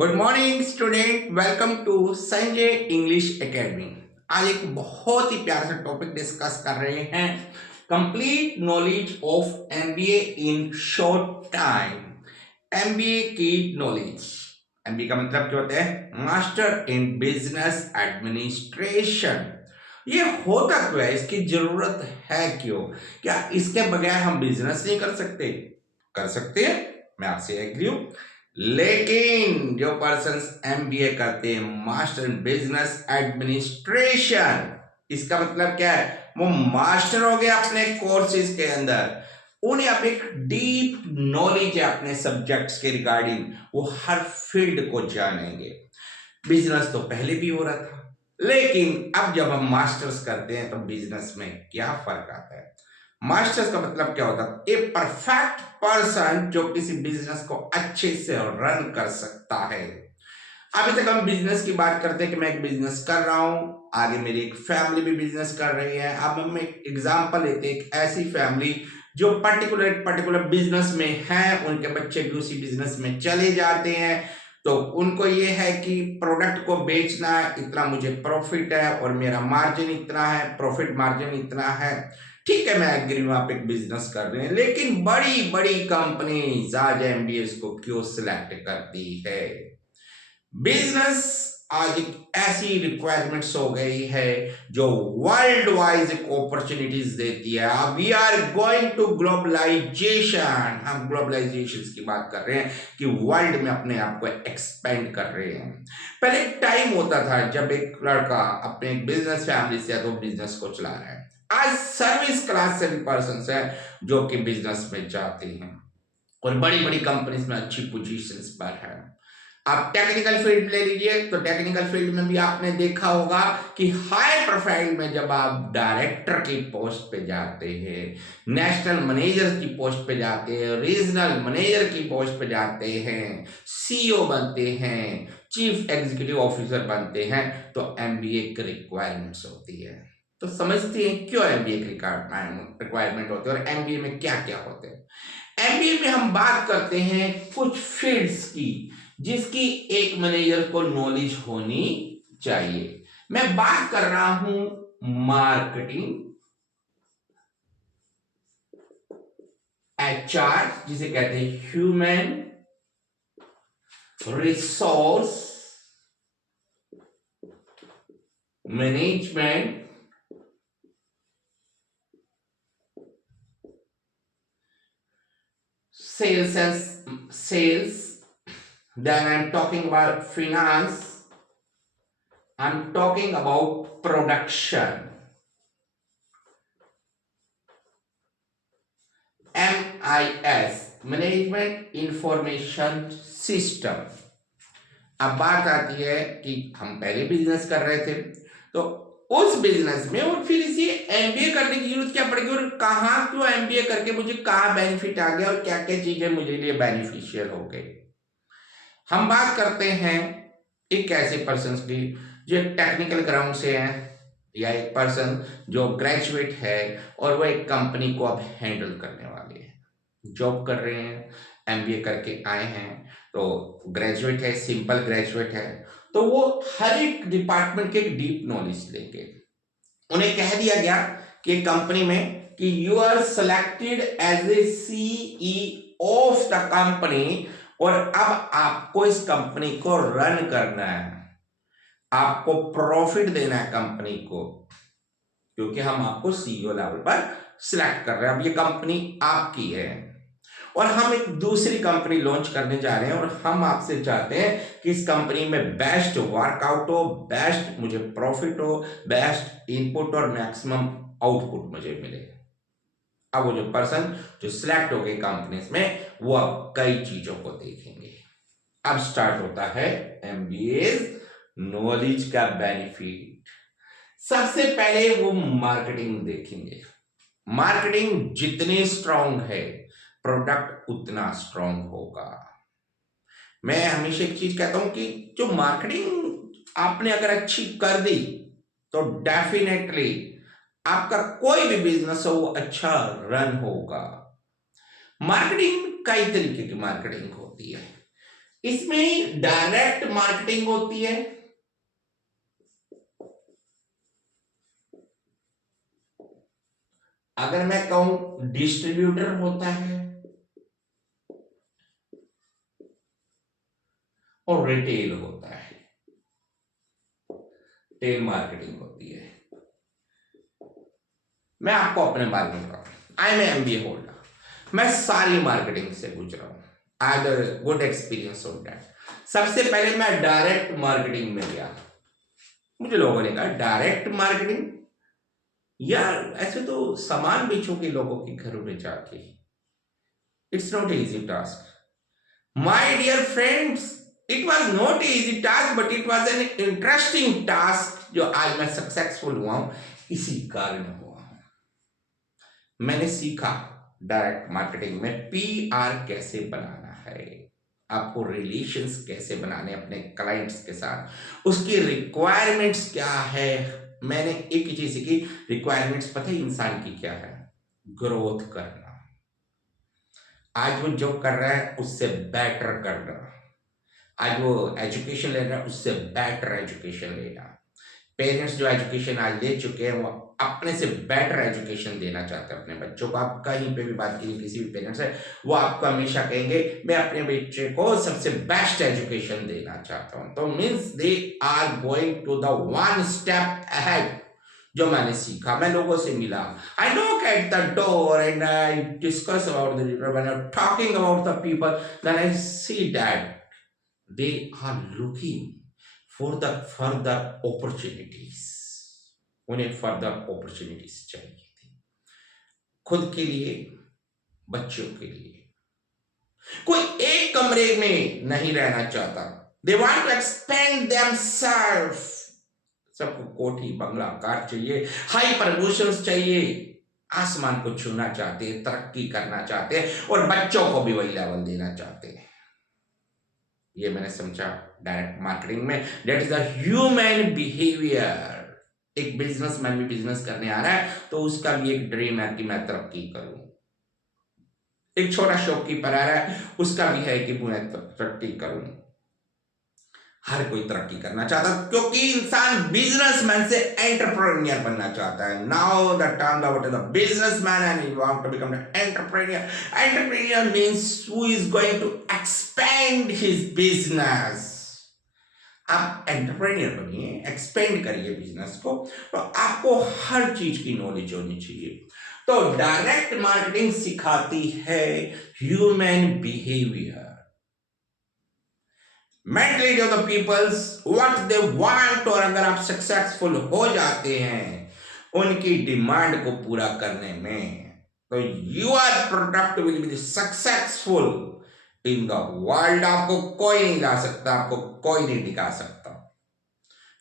Good morning student, welcome to Sanjay English Academy. आज एक बहुत ही प्यारा सा टॉपिक डिस्कस कर रहे हैं, complete knowledge of MBA in short time. MBA की नॉलेज, एमबीए का मतलब क्या होता है? Master in business administration. ये होता क्यों है, इसकी जरूरत है क्यों? क्या इसके बगैर हम बिजनेस नहीं कर सकते? कर सकते हैं, मैं आपसे एग्री हूं। लेकिन जो पर्सन एमबीए करते हैं, मास्टर इन बिजनेस एडमिनिस्ट्रेशन, इसका मतलब क्या है? वो मास्टर हो गया अपने कोर्सेज के अंदर, उन्हें अब एक डीप नॉलेज है अपने सब्जेक्ट्स के रिगार्डिंग, वो हर फील्ड को जानेंगे। बिजनेस तो पहले भी हो रहा था, लेकिन अब जब हम मास्टर्स करते हैं तो बिजनेस में क्या फर्क आता है? मास्टर्स का मतलब क्या होता है? ए परफेक्ट पर्सन जो किसी बिजनेस को अच्छे से रन कर सकता है। अभी तक हम बिजनेस की बात करते हैं कि मैं एक बिजनेस कर रहा हूं, आगे मेरी एक फैमिली भी बिजनेस कर रही है। अब हम एक एग्जांपल लेते हैं, एक ऐसी फैमिली जो पर्टिकुलर बिजनेस में है, उनके बच्चे भी उसी बिजनेस में चले जाते हैं, तो उनको ये है कि प्रोडक्ट को बेचना है, इतना मुझे प्रॉफिट है और मेरा मार्जिन इतना है, प्रॉफिट मार्जिन इतना है। ठीक है, मैं एग्री हूं, आप एक बिजनेस कर रहे हैं, लेकिन बड़ी बड़ी कंपनीज आज एमबीएस को क्यों सिलेक्ट करती है? बिजनेस आज एक ऐसी रिक्वायरमेंट्स हो गई है जो वर्ल्ड वाइज एक अपॉर्चुनिटीज देती है। We are going to globalization, हम ग्लोबलाइजेशन की बात कर रहे हैं कि वर्ल्ड में अपने आप को एक्सपेंड कर रहे हैं। पहले एक टाइम होता था जब एक लड़का अपने बिजनेस फैमिली से तो बिजनेस को चला रहा है। आज सर्विस क्लास से भी पर्सन है जो कि बिजनेस में जाते हैं और बड़ी बड़ी कंपनीज में अच्छी पोजीशंस पर है। आप टेक्निकल फील्ड ले लीजिए, तो टेक्निकल फील्ड में भी आपने देखा होगा कि हाई प्रोफाइल में जब आप डायरेक्टर की पोस्ट पे जाते हैं, नेशनल मैनेजर की पोस्ट पे जाते हैं, रीजनल मैनेजर की पोस्ट पे जाते हैं, सीईओ बनते हैं, चीफ एग्जीक्यूटिव ऑफिसर बनते हैं, तो एमबीए की रिक्वायरमेंट्स होती है। तो समझते हैं क्यों एमबीए की रिक्वायरमेंट होती है और एमबीए में क्या क्या होते हैं। एमबीए में हम बात करते हैं कुछ फील्ड्स की जिसकी एक मैनेजर को नॉलेज होनी चाहिए। मैं बात कर रहा हूं मार्केटिंग, एचआर जिसे कहते हैं human resource management, sales. Then I'm talking about finance. I'm talking about production. MIS, Management Information System. अब बात आती है कि हम पहले बिजनेस कर रहे थे, तो उस बिजनेस में और फिर इसे एमबीए करने की जरूरत क्या पड़ेगी और कहाँ क्यों एमबीए करके मुझे कहाँ बेनिफिट आ गया और क्या क्या चीजें मुझे लिए बेनिफिशियल हो गई। हम बात करते हैं एक ऐसे पर्सन की जो टेक्निकल ग्राउंड से है, या एक पर्सन जो ग्रेजुएट है और वो एक कंपनी को अब हैंडल करने वाले हैं, जॉब कर रहे हैं, एमबीए करके आए हैं, तो ग्रेजुएट है, सिंपल ग्रेजुएट है, तो वो हर एक डिपार्टमेंट के एक डीप नॉलेज लेंगे। उन्हें कह दिया गया कि कंपनी में कि you are selected as a CEO of the company और अब आपको इस कंपनी को रन करना है, आपको प्रॉफिट देना है कंपनी को, क्योंकि हम आपको सीईओ लेवल पर सिलेक्ट कर रहे हैं। अब ये कंपनी आपकी है और हम एक दूसरी कंपनी लॉन्च करने जा रहे हैं और हम आपसे चाहते हैं कि इस कंपनी में बेस्ट वर्कआउट हो, बेस्ट मुझे प्रॉफिट हो, बेस्ट इनपुट और मैक्सिमम आउटपुट मुझे मिले। अब वो जो पर्सन जो सिलेक्ट हो गए कंपनीज में, वो अब कई चीजों को देखेंगे। अब स्टार्ट होता है एमबीए नॉलेज का बेनिफिट। सबसे पहले वो मार्केटिंग देखेंगे। मार्केटिंग जितनी स्ट्रांग है, प्रोडक्ट उतना स्ट्रांग होगा। मैं हमेशा एक चीज कहता हूं कि जो मार्केटिंग आपने अगर अच्छी कर दी तो डेफिनेटली आपका कोई भी बिजनेस हो वो अच्छा रन होगा। मार्केटिंग कई तरीके की मार्केटिंग होती है। इसमें डायरेक्ट मार्केटिंग होती है, अगर मैं कहूं डिस्ट्रीब्यूटर होता है, और रिटेल होता है, टेल मार्केटिंग होती है। मैं आपको अपने बारे में बताऊं, आई एम एमबीए होल्डर, मैं सारी मार्केटिंग से गुजरा हूं, I have good experience on that. सबसे पहले मैं डायरेक्ट मार्केटिंग में गया। मुझे लोगों ने कहा डायरेक्ट मार्केटिंग, यार ऐसे तो सामान बेचोगे लोगों के घरों में जाके, it's not easy task my dear friends. It was not easy task but it was an interesting task, जो आज मैं सक्सेसफुल हुआ हूं इसी कारण हुआ हूं। मैंने सीखा डायरेक्ट मार्केटिंग में पीआर कैसे बनाना है, आपको रिलेशंस कैसे बनाने अपने क्लाइंट्स के साथ, उसकी रिक्वायरमेंट्स क्या है। मैंने एक ही चीज सीखी, रिक्वायरमेंट्स पता है इंसान की क्या है, ग्रोथ करना। आज वो जो कर रहा है उससे बेटर करना, आज वो एजुकेशन ले रहा है उससे बेटर एजुकेशन लेना। पेरेंट्स जो एजुकेशन आज ले चुके हैं वो अपने से बेटर एजुकेशन देना चाहते हैं अपने बच्चों को। आप कहीं पे भी बात कीजिए किसी भी पेरेंट्स से, वो आपको हमेशा कहेंगे मैं अपने बच्चे को सबसे बेस्ट एजुकेशन देना चाहता हूं। तो means they are going to the one step ahead. जो मैंने सीखा, मैं लोगों से मिला, I knock at the door and I discuss about the when I am talking about the people, then I see that they are looking for the further opportunities, उन्हें further opportunities चाहिए थी, खुद के लिए, बच्चों के लिए। कोई एक कमरे में नहीं रहना चाहता, they want to expand themselves। सबको कोठी बंगला कार चाहिए, हाई प्रमोशंस चाहिए, आसमान को छूना चाहते हैं, तरक्की करना चाहते हैं, और बच्चों को भी वही लेवल देना चाहते हैं। ये मैंने समझा डायरेक्ट मार्केटिंग में, that is the human behaviour. एक बिजनेसमैन भी बिजनेस करने आ रहा है तो उसका भी एक ड्रीम है कि मैं तरक्की करूं। एक छोटा शॉपकीपर आ रहा है, उसका भी है कि मैं तरक्की करूं। हर कोई तरक्की करना चाहता, क्योंकि इंसान बिजनेसमैन से एंटरप्रेन्योर बनना चाहता है। Now the term what is the businessman and you want to become the entrepreneur. Entrepreneur means who is going to expand his business. आप एंटरप्रेन्योर बनिए, एक्सपेंड करिए बिजनेस को, तो आपको हर चीज की नॉलेज होनी चाहिए। तो डायरेक्ट मार्केटिंग सिखाती है human behaviour, mentality of the peoples, what they want. और अगर आप सक्सेसफुल हो जाते हैं उनकी डिमांड को पूरा करने में, तो your product will be successful in the world. आपको कोई नहीं ला सकता, आपको कोई नहीं दिखा सकता,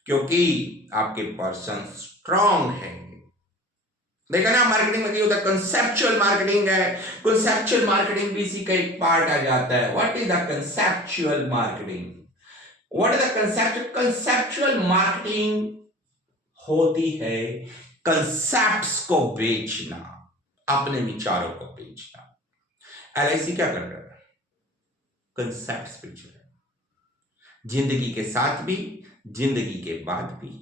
क्योंकि आपके पर्सन स्ट्रांग है। देखा ना, मार्केटिंग में होता है कंसेप्चुअल मार्केटिंग है, कंसेप्चुअल मार्केटिंग भी इसी का एक पार्ट आ जाता है। What is the conceptual marketing? What is the concept? Conceptual marketing होती है कंसेप्ट्स को बेचना, अपने विचारों को बेचना। एलआईसी क्या कर रहा है? कंसेप्ट्स बेच रहा है, जिंदगी के साथ भी, जिंदगी के बाद भी।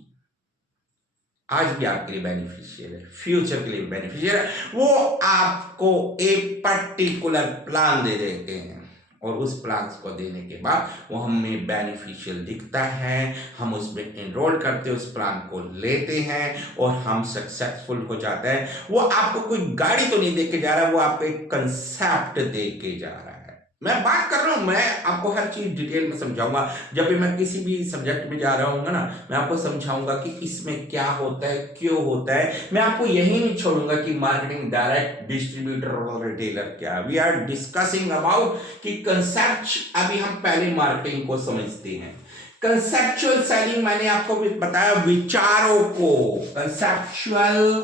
आज भी आपके लिए बेनिफिशियल है, फ्यूचर के लिए भी बेनिफिशियल है। वो आपको एक पर्टिकुलर प्लान दे देते हैं, और उस प्लान को देने के बाद वो हमें बेनिफिशियल दिखता है, हम उसमें एनरोल करते हैं, उस प्लान को लेते हैं और हम सक्सेसफुल हो जाते हैं। वो आपको कोई गाड़ी तो नहीं दे के जा रहा, वो आपको एक कंसेप्ट दे के जा रहा है। मैं बात कर रहा हूं, मैं आपको हर चीज डिटेल में समझाऊंगा। जब भी मैं किसी भी सब्जेक्ट में जा रहा हूँ ना, मैं आपको समझाऊंगा कि इसमें क्या होता है, क्यों होता है। मैं आपको यही नहीं छोड़ूंगा कि मार्केटिंग, डायरेक्ट, डिस्ट्रीब्यूटर और रिटेलर क्या। वी आर डिस्कसिंग अबाउट कि कंसेप्ट। अभी हम पहले मार्केटिंग को समझते हैं। कंसेप्चुअल सेलिंग मैंने आपको भी बताया, विचारों को, कंसेप्चुअल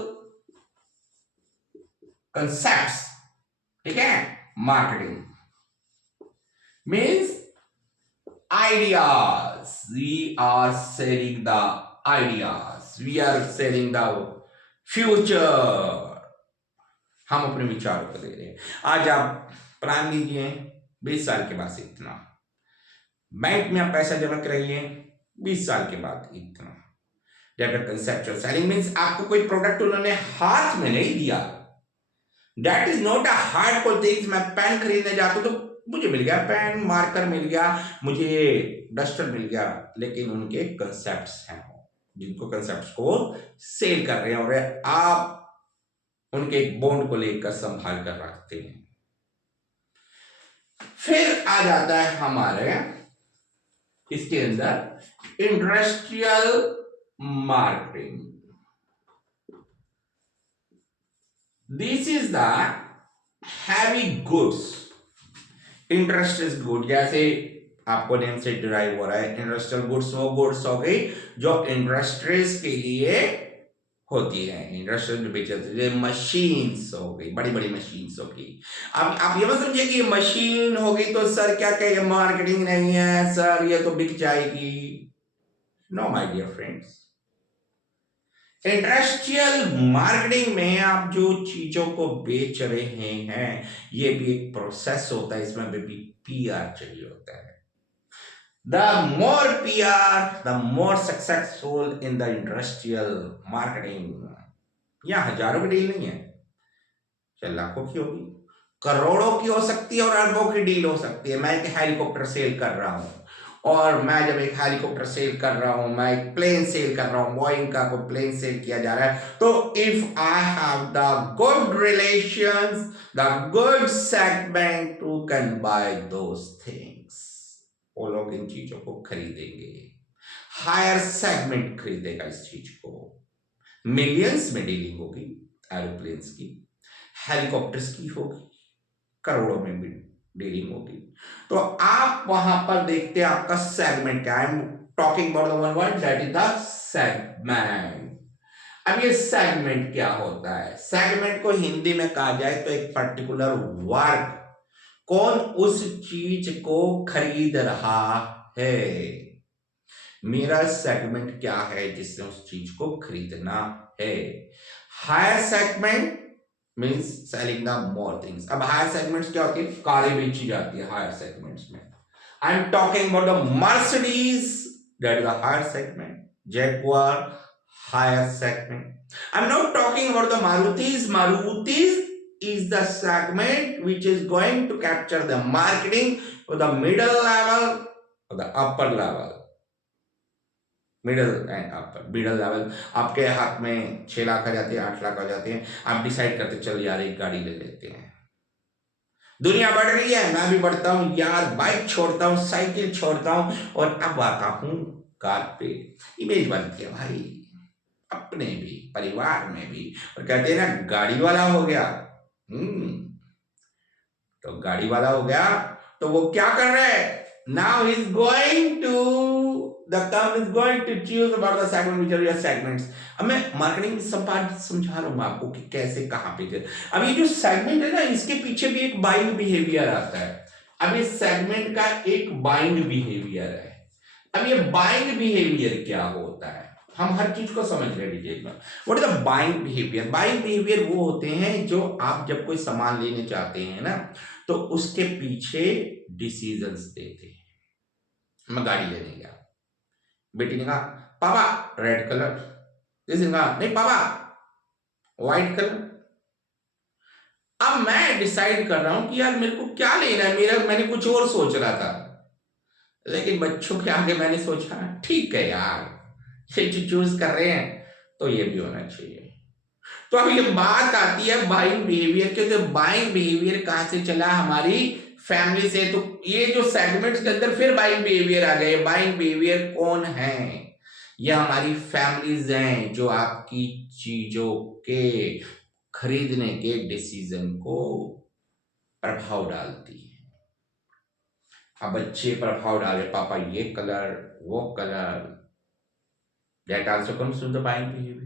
कंसेप्ट्स, ठीक है। Marketing means ideas. We are selling the ideas. We are selling the future. हम अपने विचारों को दे रहे हैं। आज आप प्लान लीजिए 20 साल के बाद से इतना, बैंक में आप पैसा जमा कराइए 20 साल के बाद इतना। जब कंसेप्चुअल सेलिंग मीन्स आपको कोई प्रोडक्ट उन्होंने हाथ में नहीं दिया। That is not a hard core things. मैं पेन खरीदने जाता हूं तो मुझे मिल गया पेन, मार्कर मिल गया, मुझे डस्टर मिल गया, लेकिन उनके कंसेप्ट्स हैं जिनको कंसेप्ट्स को सेल कर रहे हैं और आप उनके एक बॉन्ड को लेकर संभाल कर रखते हैं। फिर आ जाता है हमारे इसके अंदर industrial marketing. This is the heavy goods. Interest is good, जैसे आपको नेम से डिराइव हो रहा है। इंडस्ट्रियल गुड्स वो गुड्स हो गई जो इंडस्ट्रीज के लिए होती है। इंडस्ट्रियल में मशीन्स हो गई, बड़ी बड़ी मशीन्स हो गई। अब आप ये मत समझिए कि ये मशीन हो गई तो सर क्या कहे मार्केटिंग नहीं है सर, ये तो बिक जाएगी। No my dear friends, industrial marketing में आप जो चीजों को बेच रहे हैं ये भी एक प्रोसेस होता है, इसमें भी पीआर चाहिए होता है। The more PR, the more successful in the industrial marketing. यहाँ हजारों की डील नहीं है, चाहे लाखों की होगी, करोड़ों की हो सकती है और अरबों की डील हो सकती है। मैं एक हेलीकॉप्टर सेल कर रहा हूँ और मैं जब एक हेलीकॉप्टर सेल कर रहा हूँ, मैं एक प्लेन सेल कर रहा हूँ, बोइंग का कोई प्लेन सेल किया जा रहा है, तो if I have the good relations, the good segment to can buy those things, वो लोग इन चीजों को खरीदेंगे। हायर सेगमेंट खरीदेगा इस चीज को। मिलियंस में डीलिंग होगी एरोप्लेन्स की, हेलीकॉप्टर्स की होगी, करोड़ों में भी डीलिंग होगी। तो आप वहां पर देखते हैं आपका सेगमेंट क्या है। आई am talking about the one word that is the segment. अब ये सेगमेंट क्या होता है? सेगमेंट को हिंदी में कहा जाए तो एक पर्टिकुलर वर्ग, कौन उस चीज को खरीद रहा है। मेरा सेगमेंट क्या है जिससे उस चीज को खरीदना है। Higher segment means selling the more things. अब हायर सेगमेंट्स क्या होती है? कारें बेची जाती है हायर सेगमेंट्स में। I am talking about the Mercedes, that is the higher segment. Jaguar, higher segment. I am not talking about the Marutis. Marutis is the segment which is going to capture the marketing for the middle level or the upper level. Middle and upper. Middle level आपके हाथ में 6 लाख आ जाते हैं, 8 लाख आ जाते हैं, आप decide करते चल यार एक गाड़ी ले लेते हैं। दुनिया बढ़ रही है, मैं भी बढ़ता हूं यार, बाइक छोड़ता हूं, साइकिल छोड़ता हूं और अब आता हूं कार पे। इमेज बनती है भाई अपने भी, परिवार में भी, और कहते हैं ना गाड़ी वाला हो गया। तो गाड़ी वाला हो गया तो वो क्या कर रहे हैं? Now is going to the come is going to choose about the segment which are your segments. अब मैं मार्केटिंग समझा रहा हूं आपको कि कैसे कहां पे। अब ये जो सेगमेंट है ना, इसके पीछे भी एक बाइंग बिहेवियर आता है। अब इस सेगमेंट का एक बाइंग बिहेवियर है। अब ये बाइंग बिहेवियर क्या होता है? हम हर चीज को समझ रहे हैं डिटेल में। What is the buying behaviour? Buying behaviour वो होते हैं जो आप जब कोई सामान लेने चाहते हैं ना, तो उसके पीछे डिसीजंस देते हैं। मैं गाड़ी लेने गया, बेटी ने कहा पापा रेड कलर, किसी ने कहा नहीं पापा व्हाइट कलर। अब मैं डिसाइड कर रहा हूं कि यार मेरे को क्या लेना है। मैंने कुछ और सोच रहा था, लेकिन बच्चों के आगे मैंने सोचा ठीक है यार, ये जो चूज कर रहे हैं तो ये भी होना चाहिए। तो अब ये बात आती है बाइंग बिहेवियर के। तो बाइंग बिहेवियर कहां से चला? हमारी फैमिली से। तो ये जो सेगमेंट्स के अंदर फिर बाइंग बिहेवियर आ गए। बाइंग बिहेवियर कौन है? ये हमारी फैमिलीज हैं जो आपकी चीजों के खरीदने के डिसीजन को प्रभाव डालती है। अब बच्चे प्रभाव डाले, पापा ये कलर वो colour, that also comes to the buying behaviour.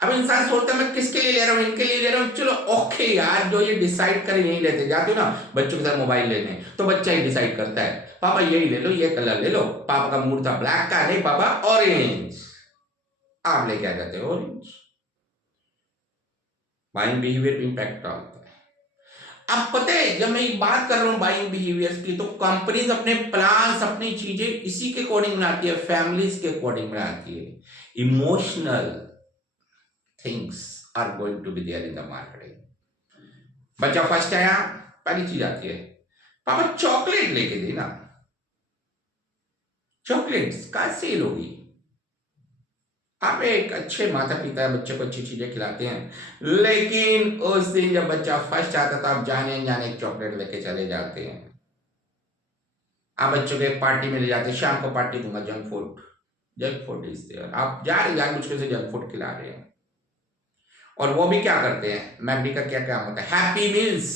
अब इंसान सोचता है मैं किसके लिए ले रहा हूँ, इनके लिए ले रहा हूँ, चलो ओके यार, जो ये डिसाइड करे यही लेते। जाते हो ना बच्चों के साथ मोबाइल लेने, तो बच्चा ही डिसाइड करता है पापा यही ले लो, ये कलर ले लो। पापा का मूड था ब्लैक का, नहीं पापा ऑरेंज, आप लेके आ जाते हो ऑरेंज। बाइंग बिहेवियर इंपैक्ट डालता है। अब पता है जब मैं बात कर रहा हूँ बाइंग बिहेवियर्स की, तो कंपनीज अपने प्लान्स, अपनी चीजें इसी के अकॉर्डिंग बनाती है, फैमिलीज के अकॉर्डिंग बनाती है। Emotional things are going to be there in the marketing. बच्चा फर्स्ट आया, पहली चीज आती है, पापा चॉकलेट लेके देना। चॉकलेट्स कहाँ सेल होगी? आप एक अच्छे माता पिता बच्चे को अच्छी चीजें खिलाते हैं, लेकिन उस दिन जब बच्चा फर्स्ट आता तो आप जाने अनजाने चॉकलेट लेके चले जाते हैं। आप बच्चों को एक पार्टी में ले जाते हैं, शाम को पार्टी दूंगा, जंक फूड इज देयर, आप जा रहे जान मुझको से जंक फूड खिला रहे हैं। और वो भी क्या करते हैं, मैकडी का क्या काम होता है, हैप्पी मील्स।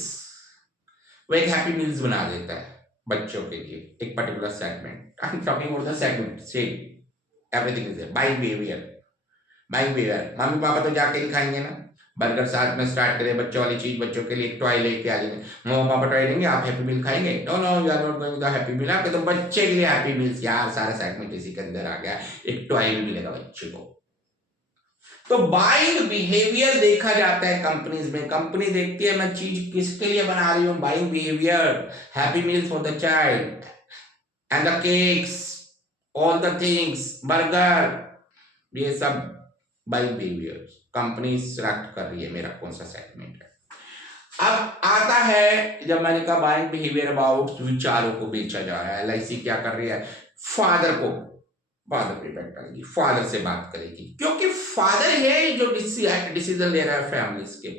वो एक हैप्पी मील्स बना देता है बच्चों के लिए, एक particular segment. I am talking about the segment, same everything is there. Buying behaviour, मम्मी पापा तो जाके ही खाएंगे ना, बर्गर साथ में स्टार्ट करें, बच्चों वाली चीज, बच्चों के लिए एक टॉय लेके आ जाएंगे, मम्मा पापा टॉय लेंगे, आप हैप्पी मील खाएंगे, no no you are not going to happy meal, आपके तो बच्चे के लिए हैप्पी मील्स। यार सारा सेगमेंट इसी के अंदर आ गया, एक टॉय भी मिलेगा बच्चे को। तो बाइंग बिहेवियर देखा जाता है कंपनीज में। कंपनी देखती है मैं चीज किसके लिए बना रही हूं, buying behaviour, happy meal for the child and the cakes, all the things, burger, ये सब बाइंग बिहेवियर कंपनी सिलेक्ट कर रही है मेरा कौन सा सेगमेंट है। अब आता है, जब मैंने कहा बाइंग बिहेवियर अबाउट विचारों को बेचा जा रहा है, एलआईसी क्या कर रही है, फादर पे इफेक्ट करेगी, फादर से बात करेगी, क्योंकि फादर है जो डिसीजन ले रहा है फैमिलीज के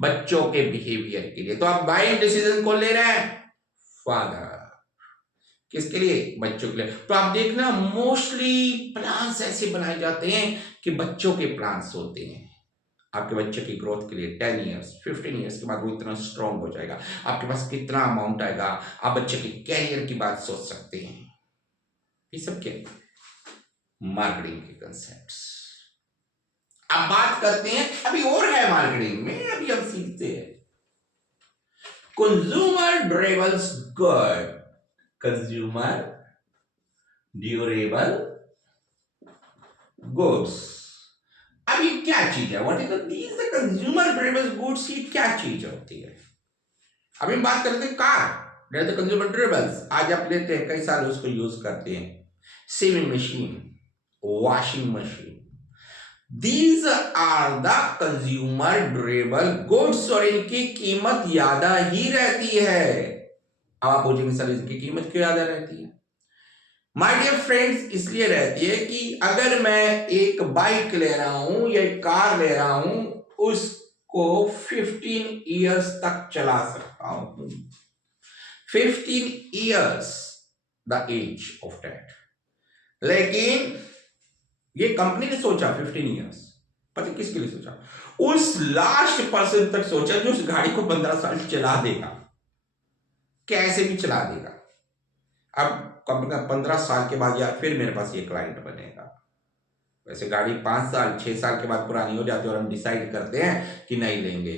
बच्चों के बिहेवियर के लिए। तो आप बाइंग डिसीजन को ले रहे हैं, फादर, किसके लिए, बच्चों के लिए। तो आप देखना मोस्टली प्लान्स ऐसे बनाए जाते हैं कि बच्चों के प्लान्स होते हैं, आपके बच्चे की ग्रोथ के लिए 10 इयर्स 15 इयर्स के बाद वो इतना स्ट्रांग हो जाएगा, आपके पास कितना अमाउंट आएगा, आप बच्चे के कैरियर की बात सोच सकते हैं। ये सब क्या, मार्केटिंग के कंसेप्ट्स। अब बात करते हैं, अभी और है मार्केटिंग में, अभी हम सीखते हैं consumer durables good, consumer durable goods. अब ये क्या चीज है, what is these consumer durable goods, ये क्या चीज होती है? अभी हम बात करते हैं कार, कंज्यूमर ड्यूरेबल्स, आज आप लेते हैं, कई साल उसको यूज करते हैं, saving machine, washing machine, these are the consumer durable goods, और इनकी कीमत ज्यादा ही रहती है। अब आप पूछेंगे सर इसकी कीमत क्यों ज्यादा रहती है? माय डियर फ्रेंड्स, इसलिए रहती है कि अगर मैं एक बाइक ले रहा हूं या एक कार ले रहा हूं, उसको 15 इयर्स तक चला सकता हूं, 15 years the age of that. लेकिन ये कंपनी ने सोचा 15 इयर्स, पता किसके लिए सोचा? उस लास्ट पर्सन तक सोचा जो उस गाड़ी को 15 साल चला देगा, कैसे भी चला देगा। अब कंपनी का 15 साल के बाद यार फिर मेरे पास ये क्लाइंट बनेगा। वैसे गाड़ी 5 साल 6 साल के बाद पुरानी हो जाती है और हम डिसाइड करते हैं कि नहीं लेंगे,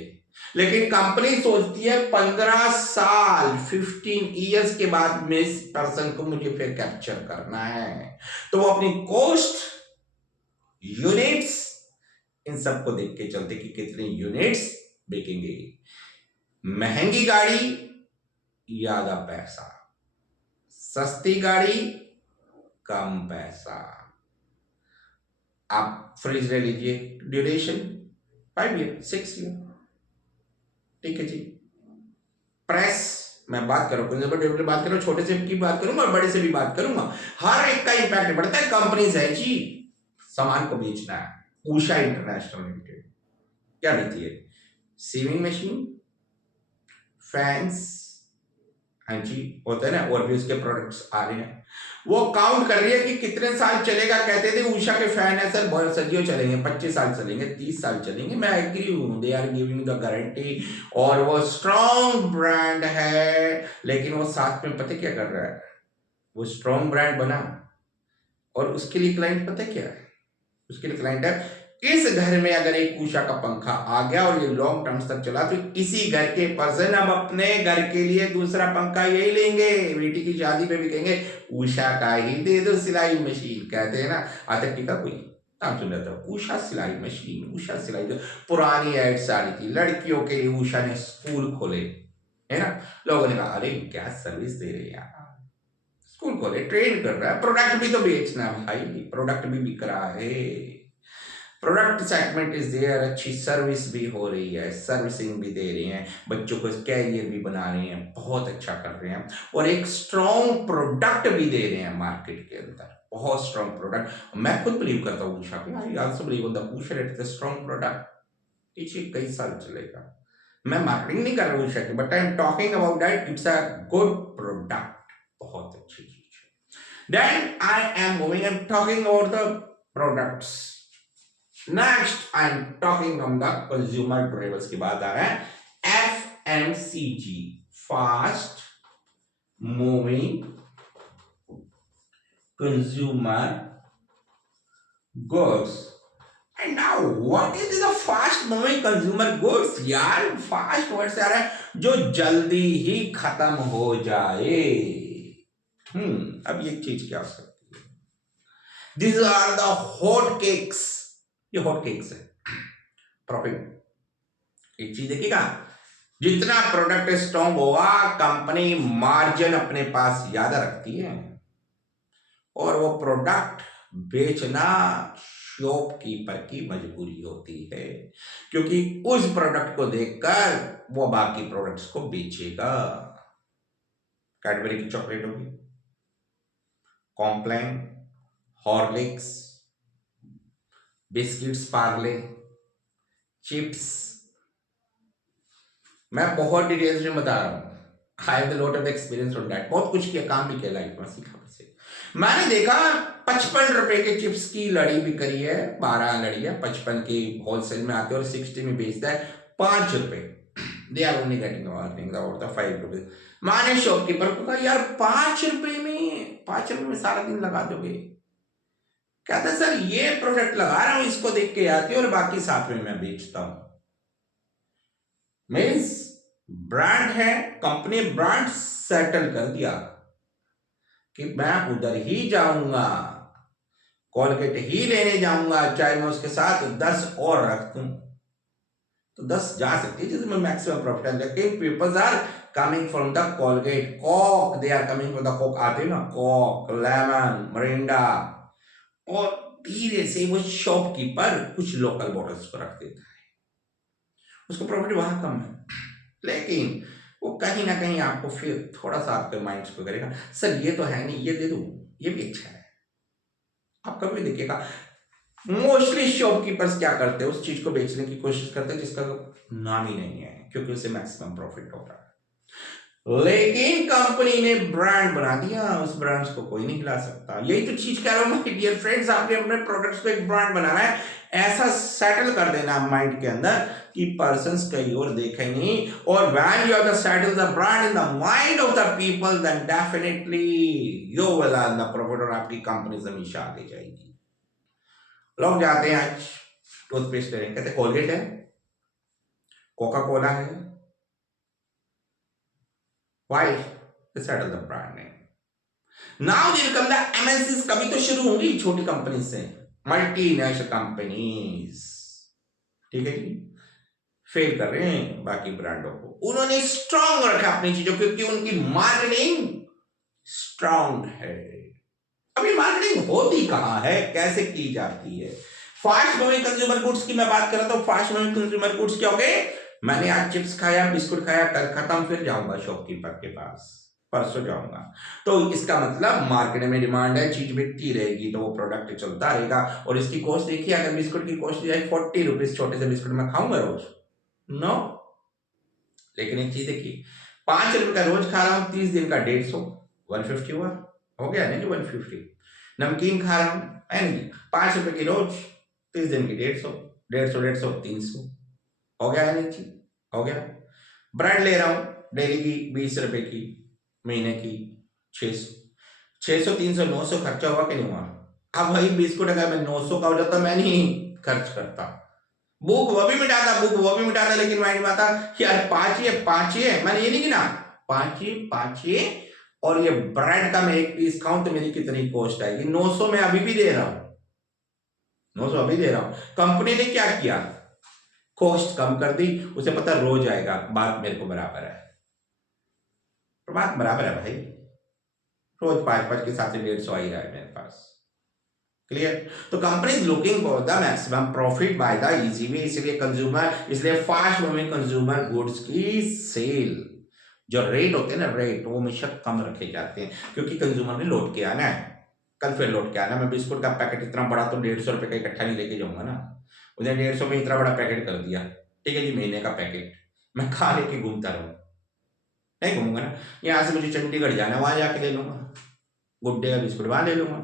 लेकिन कंपनी सोचती है 15 साल 15 इयर्स के बाद में इस पर्सन को मुझे फिर कैप्चर करना है। तो वो अपनी कॉस्ट, यूनिट्स, इन सबको देख के चलते कि कितने यूनिट्स बिकेंगे। महंगी गाड़ी ज्यादा पैसा, सस्ती गाड़ी कम पैसा। आप फ्रिज ले लीजिए, ड्यूरेशन 5 ईयर 6 ईयर, ठीक है जी। प्रेस, मैं बात करूं कंज्यूमर ड्यूरेबल बात करूं, छोटे से की बात करूंगा और बड़े से भी बात करूंगा, हर एक का इंपैक्ट पड़ता है। कंपनीज है जी, सामान को बेचना है। उषा इंटरनेशनल लिमिटेड क्या देती है, सीविंग मशीन, फैंस, हाँ जी होता है ना, और भी उसके प्रोडक्ट्स आ रहे हैं। वो काउंट कर रही है कि कितने साल चलेगा। कहते थे उषा के फैन है सर बहुत सदियों चलेंगे, 25 साल चलेंगे, 30 साल चलेंगे। मैं एग्री हूं, they are giving the guarantee, और वो स्ट्रॉन्ग ब्रांड है। लेकिन वो साथ में पता क्या कर रहा है, वो स्ट्रॉन्ग ब्रांड बना और उसके लिए क्लाइंट पता क्या है, उसके लिए क्लाइंट है इस घर में अगर एक उषा का पंखा आ गया और ये लॉन्ग टर्म तक चला, तो इसी घर के पर्सन अब अपने घर के लिए दूसरा पंखा यही लेंगे। बेटी की शादी पे भी कहेंगे उषा का ही दे दो सिलाई मशीन, कहते हैं ना। आतंकी का कोई नाम सुन रहा था, उषा सिलाई मशीन, उषा सिलाई, जो पुरानी एड्स आ रही थी लड़कियों के लिए, उषा ने स्कूल खोले, है ना। लोगों ने कहा अरे क्या सर्विस दे रहे हैं यार, स्कूल खोले, ट्रेन कर रहा है, प्रोडक्ट भी तो बेचना है भाई, प्रोडक्ट भी बिक रहा है, प्रोडक्ट सेगमेंट इज देयर, अच्छी सर्विस भी हो रही है, सर्विसिंग भी दे रहे हैं, बच्चों को कैरियर भी बना रहे हैं, बहुत अच्छा कर रहे हैं, और एक स्ट्रॉन्ग प्रोडक्ट भी दे रहे हैं मार्केट के अंदर, बहुत स्ट्रॉन्ग प्रोडक्ट। मैं खुद बिलीव करता हूँ उषा पे, I also believe on the Usha it's a strong product, ये कई साल चलेगा। मैं मार्केटिंग नहीं कर रहा हूँ उषा की, but I am talking about that it's a good product, बहुत अच्छी चीज है। Then I am moving and talking about the products. Next I am talking on the consumer durables की बात आ रहा है, FMCG, fast moving consumer goods. And now what is the fast moving consumer goods यार, fast word से आ रहा है जो जल्दी ही खत्म हो जाए। अब ये चीज क्या हो सकती है, this are the hot cakes, ये हॉट केक्स है प्रॉफिट। एक चीज देखिएगा, जितना प्रोडक्ट स्ट्रॉन्ग होगा कंपनी मार्जिन अपने पास ज्यादा रखती है, और वो प्रोडक्ट बेचना शॉपकीपर की मजबूरी होती है, क्योंकि उस प्रोडक्ट को देखकर वो बाकी प्रोडक्ट्स को बेचेगा। कैडबरी की चॉकलेट होगी, Complan, Horlicks, biscuits Parle, chips, मैं बहुत डिटेल्स में बता रहा हूं, आई have the lot of experience on that, बहुत कुछ किया, काम भी किया लाइफ में, सीखा मुझसे। मैंने देखा 55 रुपए के चिप्स की लड़ी बिक रही है, 12 लड़ी है, 55 की होलसेल में आते हैं और 60 में बेचता है 5 रुपए, they are only getting earning about the 5 रुपए। मैंने शॉपकीपर को कहा यार 5 रुपए में, 5 रुपए में सारा दिन लगा दोगे? कहता सर ये प्रोडक्ट लगा रहा हूं, इसको देख के आती है और बाकी 7 में मैं बेचता हूं। मीन्स ब्रांड है, कंपनी ब्रांड सेटल कर दिया कि मैं उधर ही जाऊंगा, कॉलगेट ही लेने जाऊंगा, चाहे मैं उसके साथ 10 और रख दूं तो 10 जा सकती है जिसमें मैक्सिमम प्रॉफिट है। लेकिन peoples are coming from the Colgate, Coke, they are coming from the Coke, आते हैं ना कॉक, लेमन, मरिंडा, और धीरे से वो शॉपकीपर कुछ लोकल बॉटल्स को रख देता है, उसको प्रॉफिट वहां कम है, लेकिन वो कहीं ना कहीं आपको फिर थोड़ा सा आपके माइंड को करेगा, सर ये तो है नहीं, ये दे दूं, ये भी अच्छा है। आप कभी देखिएगा मोस्टली शॉपकीपर्स क्या करते हैं, उस चीज को बेचने की कोशिश करते हैं जिसका नाम ही नहीं है, क्योंकि उसे मैक्सिमम प्रॉफिट हो रहा है। लेकिन कंपनी ने ब्रांड बना दिया, उस ब्रांड्स को कोई नहीं हिला सकता। यही तो चीज कह रहा हूं माय डियर फ्रेंड्स, आपने अपने प्रोडक्ट्स को एक ब्रांड बनाना है, ऐसा सेटल कर देना माइंड के अंदर कि पर्संस कहीं और देखे नहीं, और when you have settle the brand in the mind of the people then definitely you will earn the profit, और आपकी कंपनी हमेशा आगे जाएगी। लोग जाते हैं आज टूथपेस्ट लेने, कहते कोलगेट है, कोका कोला है, why? Settle the brand name. Now they come the MNCs, कभी तो शुरू होंगी छोटी कंपनी से, मल्टीनेशनल कंपनीज, ठीक है जी, फेल कर रहे हैं बाकी ब्रांडों को, उन्होंने स्ट्रांग रखा अपनी चीजों, क्योंकि उनकी मार्केटिंग स्ट्रांग है। अभी मार्केटिंग होती कहां है, कैसे की जाती है? फास्ट मूविंग कंज्यूमर गुड्स की मैं बात कर रहा था, फास्ट मूविंग कंज्यूमर गुड्स क्या हो गए? मैंने आज चिप्स खाया, बिस्कुट खाया, कल खत्म, फिर जाऊंगा शॉपकीपर के पास, परसों जाऊंगा, तो इसका मतलब मार्केट में डिमांड है, चीज बिकती रहेगी, तो वो प्रोडक्ट चलता रहेगा। और इसकी कॉस्ट देखिए, अगर बिस्कुट की कॉस्ट जाए 40 रुपीज, छोटे से बिस्कुट में खाऊंगा रोज? नो। लेकिन एक चीज देखिए, 5 रुपए का रोज खा रहा हूं, 30 दिन का 150, 150 हुआ, हो गया नहीं 150। नमकीन खा रहा हूं, 5 रुपए की रोज, 30 दिन की 150, 150, 300, हो गया नहीं चीज, हो गया। ब्रेड ले रहा हूं डेली की 20 रुपए की, महीने की 600, 600, 300, 900 खर्चा हुआ कि नहीं हुआ? अब भाई बिस्कुट अगर मैं 900 का हो जाता मैं नहीं खर्च करता, भूख वो भी मिटाता, भूख वो भी मिटाता, लेकिन माइंड में आता यार 5 ही है, मैंने ये नहीं गिना, 5 ही, और ये ब्रेड का मैं एक पीस खाऊं तो मेरी कितनी कॉस्ट आएगी? 900 में अभी भी दे रहा हूं, 900 अभी दे रहा हूं। कंपनी ने क्या किया? कॉस्ट कम कर दी, उसे पता रोज आएगा, बात मेरे को बराबर है, बात बराबर है भाई, रोज 5-5 के हिसाब से 150 आ ही रहा है मेरे पास। क्लियर? तो company is looking for the maximum profit by the easy way, इसलिए फास्ट मूविंग कंज्यूमर गुड्स की सेल, जो रेट होते हैं ना, रेट वो हमेशा कम रखे जाते हैं, क्योंकि कंज्यूमर ने लौट के आना है, कल फिर लौट के आना। मैं बिस्कुट का पैकेट इतना बड़ा तो 150 रुपए का इकट्ठा नहीं लेके जाऊंगा ना, मुझे 150 में इतना बड़ा पैकेट कर दिया, ठीक है जी, महीने का पैकेट, मैं कहाँ लेके घूमता रहूँ? नहीं घूमूंगा ना। यहाँ से मुझे चंडीगढ़ जाना है, वहां जाके ले लूंगा, गुड्डे का बिस्कुट वहां ले लूंगा।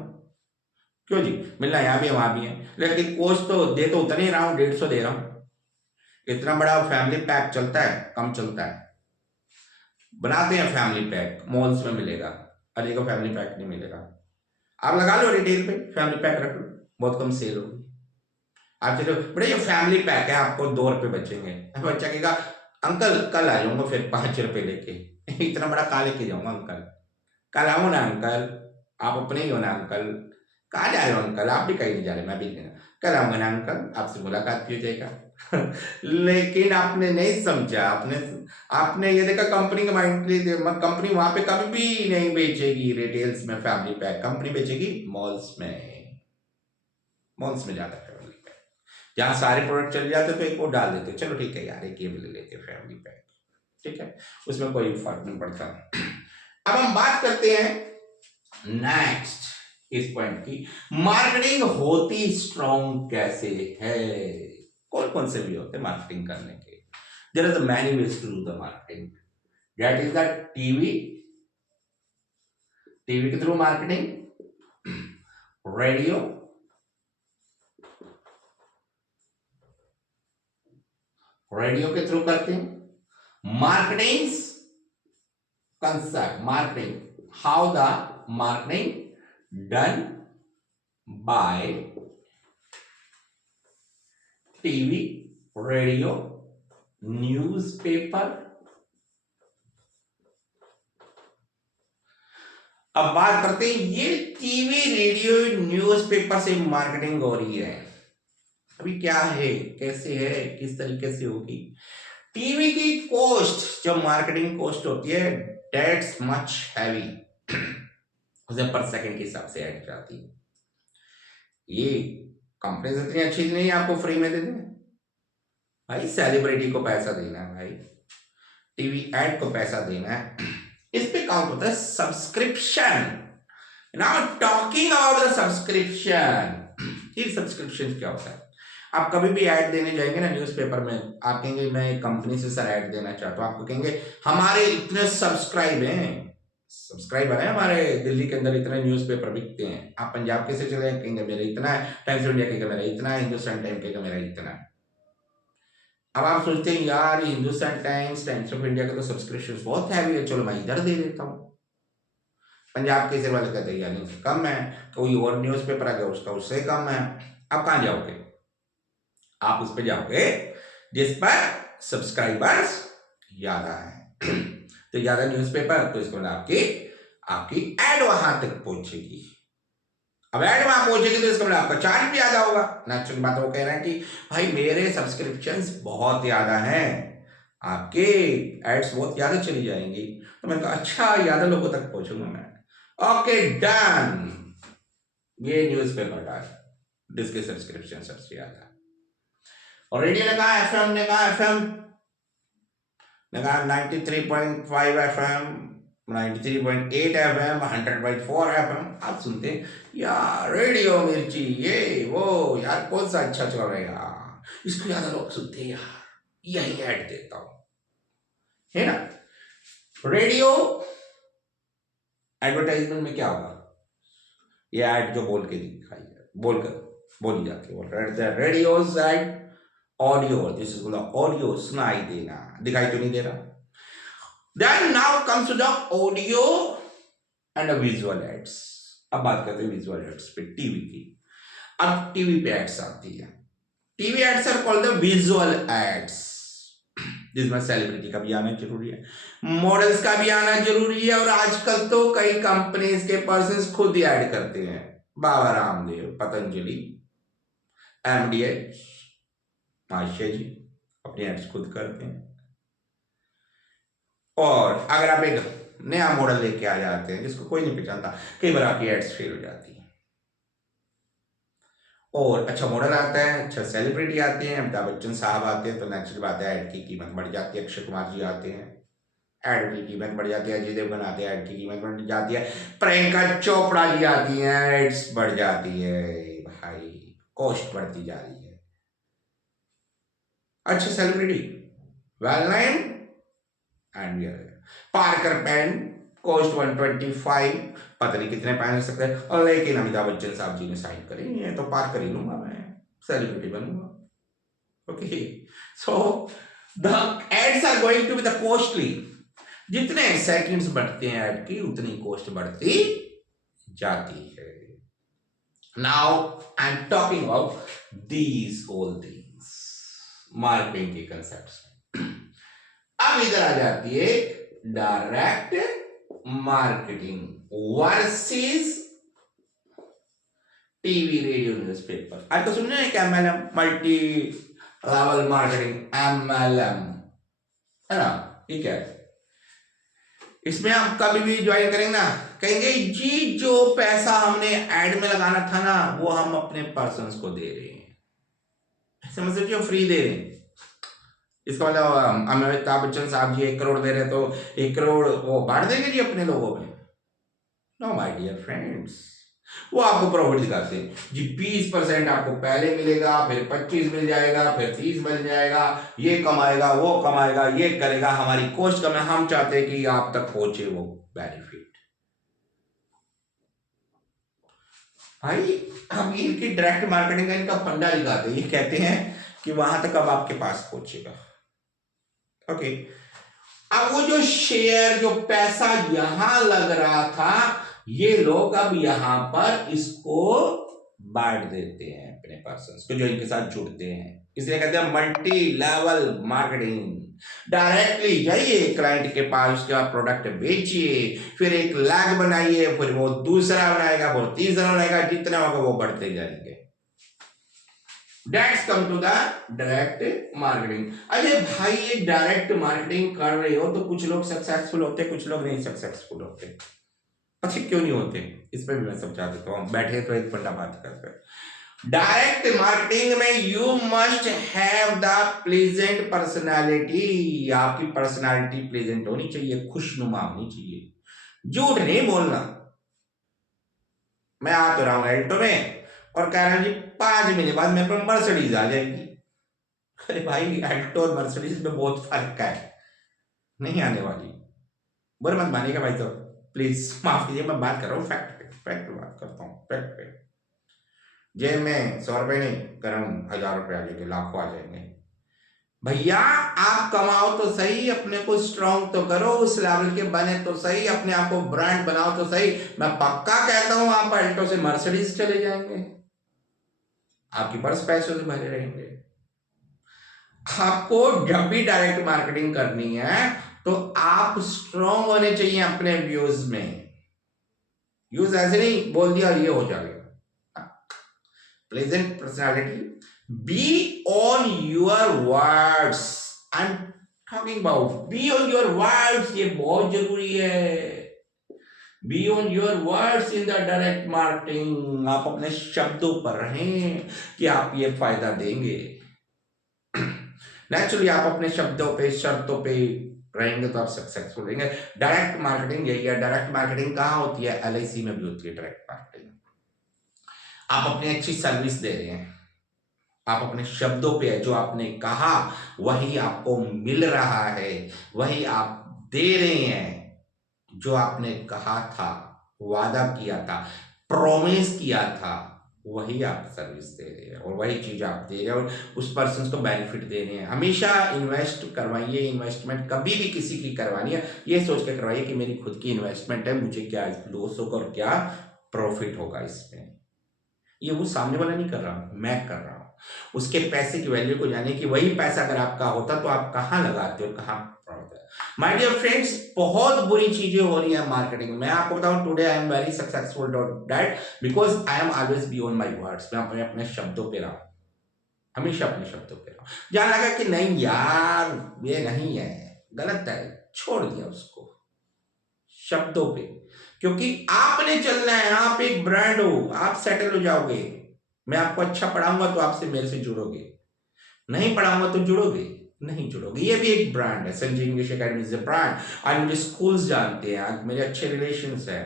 क्यों जी, मिलना यहाँ भी है वहां भी है, लेकिन कोस्ट तो दे तो उतना ही रहा हूँ, 150 दे रहा हूँ। इतना बड़ा फैमिली पैक चलता है? कम चलता है। बनाते हैं फैमिली पैक, मॉल्स में मिलेगा, अरे को फैमिली पैक नहीं मिलेगा। आप लगा लो रिटेल पे, फैमिली पैक रख लो, बहुत कम सेल होगी। आप चलो बड़े, ये फैमिली पैक है, आपको 2 रुपए बचेंगे। बच्चा कहेगा अंकल कल आ जाऊंगा फिर 5 रुपए लेके। इतना बड़ा कहाँ लेके जाऊंगा अंकल, कल आओ ना अंकल, आप अपने ही हो ना अंकल, कहाँ जा रहे हो अंकल? आप भी कहीं नहीं जा रहे, मैं भी नहीं, कल आऊंगा ना अंकल, आपसे मुलाकात भी हो जाएगा। लेकिन आपने नहीं समझा, आपने आपने ये देखा कंपनी का माइंड, कंपनी वहां पे कभी भी नहीं बेचेगी रिटेल्स में फैमिली पैक, कंपनी बेचेगी मॉल्स में, मॉल्स में ज्यादा फैमिली पैक, जहां सारे प्रोडक्ट चल जाते तो एक वो डाल देते, चलो ठीक है यार एक ये भी ले लेते फैमिली पैक, ठीक है, उसमें कोई फर्क नहीं पड़ता। अब हम बात करते हैं नेक्स्ट इस पॉइंट की, मार्केटिंग होती स्ट्रॉन्ग कैसे है? कौन कौन से भी होते हैं मार्केटिंग करने के? There are the many ways to do the marketing, that is the TV, TV के थ्रू मार्केटिंग, रेडियो, रेडियो के थ्रू करते हैं, marketing concept, marketing, how the marketing done by TV, radio, newspaper। अब बात करते हैं ये टीवी, रेडियो, न्यूज़पेपर से मार्केटिंग हो रही है, अभी क्या है, कैसे है, किस तरीके से होगी? टीवी की कॉस्ट, जो मार्केटिंग कॉस्ट होती है, डेट्स मच हैवी, उसे पर सेकंड के हिसाब से ऐड जाती है। ये कंपनी इतनी अच्छी नहीं है आपको फ्री में दे दें भाई, सेलिब्रिटी को पैसा देना है भाई, टीवी एड को पैसा देना है, इस पे काउंट होता है subscription. Now talking about the subscription, ये सब्सक्रिप्शन क्या होता है? आप कभी भी ऐड देने जाएंगे ना न्यूज़पेपर में, आप कहेंगे मैं कंपनी से सर ऐड देना चाहता हूं, आपको कहेंगे हमारे इतने सब्सक्राइबर हैं हमारे दिल्ली के अंदर, इतने न्यूज़पेपर बिकते हैं। आप पंजाब कैसे चले, कहेंगे मेरा इतना है, टाइम्स ऑफ इंडिया कहेगा मेरा इतना है, हिंदुस्तान टाइम कहेगा मेरा इतना है। अब आप सोचते हैं यार Hindustan times, times of India का तो सब्सक्रिप्शन बहुत हैवी है, चलो मैं इधर दे देता हूँ। पंजाब केसरी वाले कहते हैं यार कम है, कोई और न्यूज़पेपर आ गया उसका उससे कम है। आप कहाँ जाओगे? आप उस पर जाओगे जिस पर सब्सक्राइबर्स ज्यादा है। तो ज्यादा न्यूज़पेपर, तो इसको आपकी आपकी एड वहां तक पहुंचेगी। अब एड वहां पहुंचेगी तो इसका मतलब आपका चार्ज भी ज्यादा होगा। नेचुरल बात वो कह रहे हैं कि भाई मेरे सब्सक्रिप्शंस बहुत ज्यादा हैं, आपके एड्स बहुत ज्यादा चली जाएंगी। तो मैंने कहा अच्छा ज्यादा लोगों तक पहुंचूंगा मैं, ओके डन, ये न्यूज़पेपर डाल जिसके सब्सक्रिप्शन सबसे ज्यादा। और रेडियो ने कहा, एफएम ने कहा, एफएम ने कहा 93.5 एफएम, 93.8 एफएम, 100.4 एफएम। आप सुनते हैं यार रेडियो मिर्ची, ये वो, यार कौन सा अच्छा चल रहा है यार, इसको ज्यादा लोग सुनते हैं यार, यही ऐड देता हूं, है ना? रेडियो एडवर्टाइजमेंट में क्या होगा, ये ऐड जो बोल के दिखाई है, बोली जाती है, radios ad audio, this is audio, सुनाई देना, दिखाई तो नहीं दे रहा। Then now comes to the audio and visual ads. अब बात करते हैं विजुअल एड्स पे, टीवी की। अब टीवी पे एड्स आती है, TV ads are called the visual ads, जिसमें सेलिब्रिटी का भी आना जरूरी है, मॉडल्स का भी आना जरूरी है, और आजकल तो कई कंपनीज के पर्सन खुद ही ऐड करते हैं। बाबा रामदेव, पतंजलि, एमडीएच, माशा जी अपने एड्स खुद करते हैं। और अगर आप एक नया मॉडल लेके आ जाते हैं जिसको कोई नहीं पहचानता, कई बार आपकी एड्स फेल हो जाती है। और अच्छा मॉडल आता है, अच्छा सेलिब्रिटी आते हैं, अमिताभ बच्चन साहब आते हैं, तो नेचुरल बात है ऐड की कीमत बढ़ जाती है। अक्षय कुमार जी आते हैं, ऐड की कीमत बढ़ जाती है। अजय देवगन आते हैं, ऐड की कीमत बढ़ जाती है। प्रियंका चोपड़ा जी आती हैं, एड्स बढ़ जाती है। भाई कॉस्ट बढ़ती जा रही है। अच्छा celebrity well nine and Parker pen cost 125, पता नहीं कितने पेन ले सकते हैं, और लेकिन अमिताभ बच्चन साहब जी ने साइन करी है तो पार्कर ही लूंगा, मैं सेलिब्रिटी बनूंगा। Okay, so the ads are going to be the costly. जितने सेकंड्स बढ़ते हैं ऐड की उतनी कॉस्ट बढ़ती जाती है। Now I am talking about these all things, marketing के कंसेप्ट्स। अब इधर आ जाती है direct marketing versus TV, radio, newspaper. आज तो सुनने हैं क्या MLM, multi level marketing, MLM, है ना? ठीक है, इसमें आप कभी भी ज्वाइन करेंगे ना, कहेंगे जी जो पैसा हमने ऐड में लगाना था ना वो हम अपने पर्सन्स को दे रहे हैं। समझ सकते हो, फ्री दे रहे हैं। इसका मतलब अमिताभ बच्चन साहब जी 1 करोड़ दे रहे तो 1 करोड़ वो बांट देंगे जी अपने लोगों में? नो माय डियर फ्रेंड्स, वो आपको प्रॉफिट दिखाते हैं जी। 20% आपको पहले मिलेगा, फिर 25 मिल जाएगा, फिर 30 मिल जाएगा, ये कमाएगा, वो कमाएगा, ये करेगा, हमारी कॉस्ट कम है, हम चाहते हैं कि आप तक पहुंचे वो बेनिफिट। भाई हम इनकी डायरेक्ट मार्केटिंग का इनका फंडा दिखाते हैं, ये कहते हैं कि वहां तक अब आपके पास पहुंचेगा। ओके, अब वो जो शेयर, जो पैसा यहां लग रहा था, ये लोग अब यहां पर इसको बांट देते हैं अपने पर्सन्स को जो इनके साथ जुड़ते हैं। इसलिए कहते हैं मल्टी लेवल मार्केटिंग। डायरेक्टली जाइए क्लाइंट के पास, उसके बाद प्रोडक्ट बेचिए, फिर एक लैग बनाइए, फिर वो दूसरा बनाएगा, फिर तीसरा बनाएगा, जितना होगा वो बढ़ते जाएंगे। That's come to the direct marketing. अरे भाई ये डायरेक्ट मार्केटिंग कर रहे हो तो कुछ लोग सक्सेसफुल होते, कुछ लोग नहीं सक्सेसफुल होते। अच्छा क्यों नहीं होते, इस पर भी मैं समझा देता हूँ, बैठे तो एक घंटा बात करते हैं। डायरेक्ट मार्केटिंग में you must have the pleasant personality. आपकी पर्सनालिटी प्लेजेंट होनी चाहिए, खुशनुमा होनी चाहिए। झूठ नहीं बोलना। मैं आ तो रहा हूं एल्टो में और कह रहा हूं जी 5 महीने बाद मेरे पर मर्सिडीज आ जाएगी। अरे भाई एल्टो और मर्सिडीज में बहुत फर्क है, नहीं आने वाली। बुरा मत मानिएगा भाई, तो प्लीज माफ कीजिए, मैं बात कर रहा हूँ फैक्ट फैक्ट बात करता हूँ फैक्ट पे। जेब में 100 रुपए नहीं, गरम 1000 रुपए आ जाएंगे, लाखों आ जाएंगे। भैया आप कमाओ तो सही, अपने को स्ट्रांग तो करो, उस लेवल के बने तो सही, अपने आप को ब्रांड बनाओ तो सही। मैं पक्का कहता हूं आप अल्टो से मर्सिडीज चले जाएंगे, आपकी पर्स पैसों से भरे रहेंगे। आपको जब भी डायरेक्ट मार्केटिंग करनी है तो आप स्ट्रांग होने चाहिए अपने व्यूज में। व्यूज ऐसे नहीं बोल दिया ये हो जाएगा। Pleasant personality, be on your words. I am talking about be on your words, ये बहुत जरूरी है। Be on your words in the direct marketing. आप अपने शब्दों पर रहें कि आप ये फायदा देंगे। नेचुरली आप अपने शब्दों पे, शर्तों पे रहेंगे तो आप सक्सेसफुल रहेंगे। डायरेक्ट मार्केटिंग यही है। डायरेक्ट मार्केटिंग कहाँ होती है? LIC में भी होती है डायरेक्ट मार्केटिंग। आप अपनी अच्छी सर्विस दे रहे हैं, आप अपने शब्दों पे जो आपने कहा वही आपको मिल रहा है, वही आप दे रहे हैं। जो आपने कहा था, वादा किया था, प्रॉमिस किया था, वही आप सर्विस दे रहे हैं और वही चीज आप दे रहे हैं और उस पर्सन को बेनिफिट दे रहे हैं। हमेशा इन्वेस्ट करवाइए। इन्वेस्टमेंट कभी भी किसी की करवानी है ये सोच के करवाइए कि मेरी खुद की इन्वेस्टमेंट है, मुझे क्या लॉस होगा और क्या प्रॉफिट होगा इसमें। ये वो सामने वाला नहीं कर रहा, मैं कर रहा हूं। उसके पैसे की वैल्यू को जाने कि वही पैसा अगर आपका होता तो आप कहां लगाते हो, कहां होता है। माय डियर फ्रेंड्स, बहुत बुरी चीजें हो रही है मार्केटिंग में। आपको बताऊं, today I am very successful that because I am always be on my words. मैं अपने शब्दों पे रहा, हमेशा अपने शब्दों पे रहा। जहां लगा कि नहीं यार ये नहीं है, गलत है, छोड़ दिया उसको, शब्दों पे, क्योंकि आपने चलना है, आप एक ब्रांड हो, आप सेटल हो जाओगे। मैं आपको अच्छा पढ़ाऊंगा तो आपसे मेरे से जुड़ोगे, नहीं पढ़ाऊंगा तो जुड़ोगे नहीं जुड़ोगे। ये भी एक ब्रांड है, Sanjay English academy is a brand. आज मुझे स्कूल्स जानते हैं, आज मेरे अच्छे रिलेशंस है,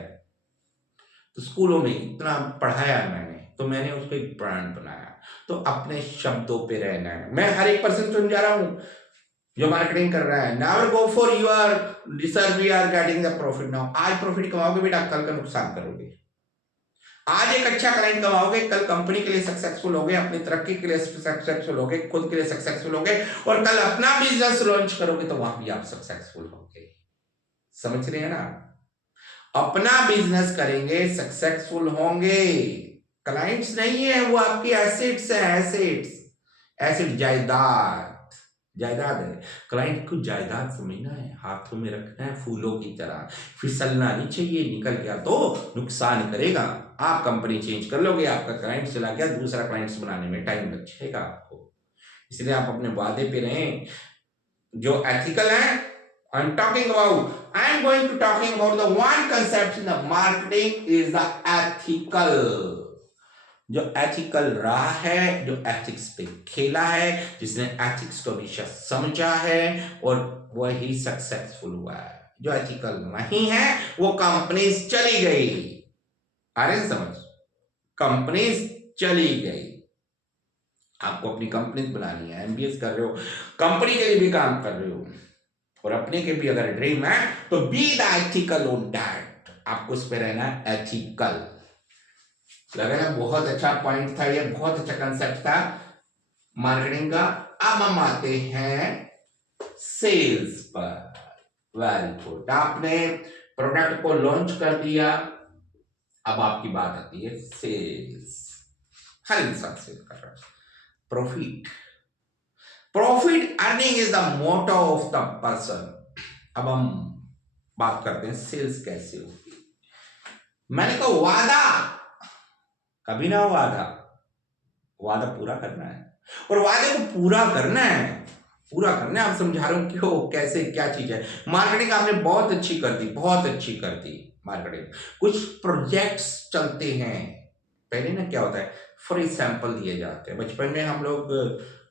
तो स्कूलों में इतना पढ़ाया है मैंने, तो मैंने उसको एक ब्रांड बनाया। तो अपने शब्दों पे रहना है। मैं हर एक पर्सन समझा रहा हूं जो मार्केटिंग कर रहा है, never go for your sir we are getting the profit now. आज प्रॉफिट कमाओगे बेटा, कल का नुकसान करोगे। आज एक अच्छा क्लाइंट कमाओगे, कल कंपनी के लिए सक्सेसफुल होगे, अपनी तरक्की के लिए सक्सेसफुल होगे, खुद के लिए सक्सेसफुल होगे, और कल अपना बिजनेस लॉन्च करोगे तो वहां भी आप सक्सेसफुल होगे। समझ रहे हैं ना? अपना बिजनेस करेंगे, सक्सेसफुल होंगे। क्लाइंट्स नहीं है, वो आपकी एसेट्स है। एसेट्स, एसेट जायदाद, जायदाद है। क्लाइंट को जायदाद समझना है, हाथों में रखना है फूलों की तरह, फिसलना नहीं चाहिए, निकल गया तो नुकसान करेगा। आप कंपनी चेंज कर लोगे, आपका क्लाइंट चला गया, दूसरा क्लाइंट्स बनाने में टाइम लग जाएगा आपको। इसलिए आप अपने वादे पे रहें जो एथिकल है। I'm talking about, I'm going to talking about the one concept in the marketing is the ethical। जो एथिकल रहा है, जो एथिक्स पे खेला है, जिसने एथिक्स को हमेशा समझा है, और वही सक्सेसफुल हुआ है। जो एथिकल नहीं है वो कंपनीज चली गई। अरे समझ, कंपनीज चली गई। आपको अपनी कंपनी बनानी है, एमबीएस कर रहे हो, कंपनी के लिए भी काम कर रहे हो, और अपने के भी अगर ड्रीम है तो be the ethical on that. आपको उस पर रहना है एथिकल। लगा ना? बहुत अच्छा पॉइंट था ये, बहुत अच्छा कंसेप्ट था मार्केटिंग का। अब हम आते हैं सेल्स पर। वेरी गुड, आपने प्रोडक्ट को लॉन्च कर दिया, अब आपकी बात आती है सेल्स। हर इंसान सेल कर रहा है। Profit, profit earning is the motto of the person. अब हम बात करते हैं सेल्स कैसे होगी। मैंने कहा वादा कभी ना हो आधा, वादा पूरा करना है, और वादे को पूरा करना है, पूरा करना है। आप समझा रहे हो क्यों, कैसे, क्या चीज है। मार्केटिंग आपने बहुत अच्छी कर दी, बहुत अच्छी कर दी मार्केटिंग। कुछ प्रोजेक्ट्स चलते हैं। पहले ना क्या होता है, फॉर एग्जाम्पल दिए जाते हैं। बचपन में हम लोग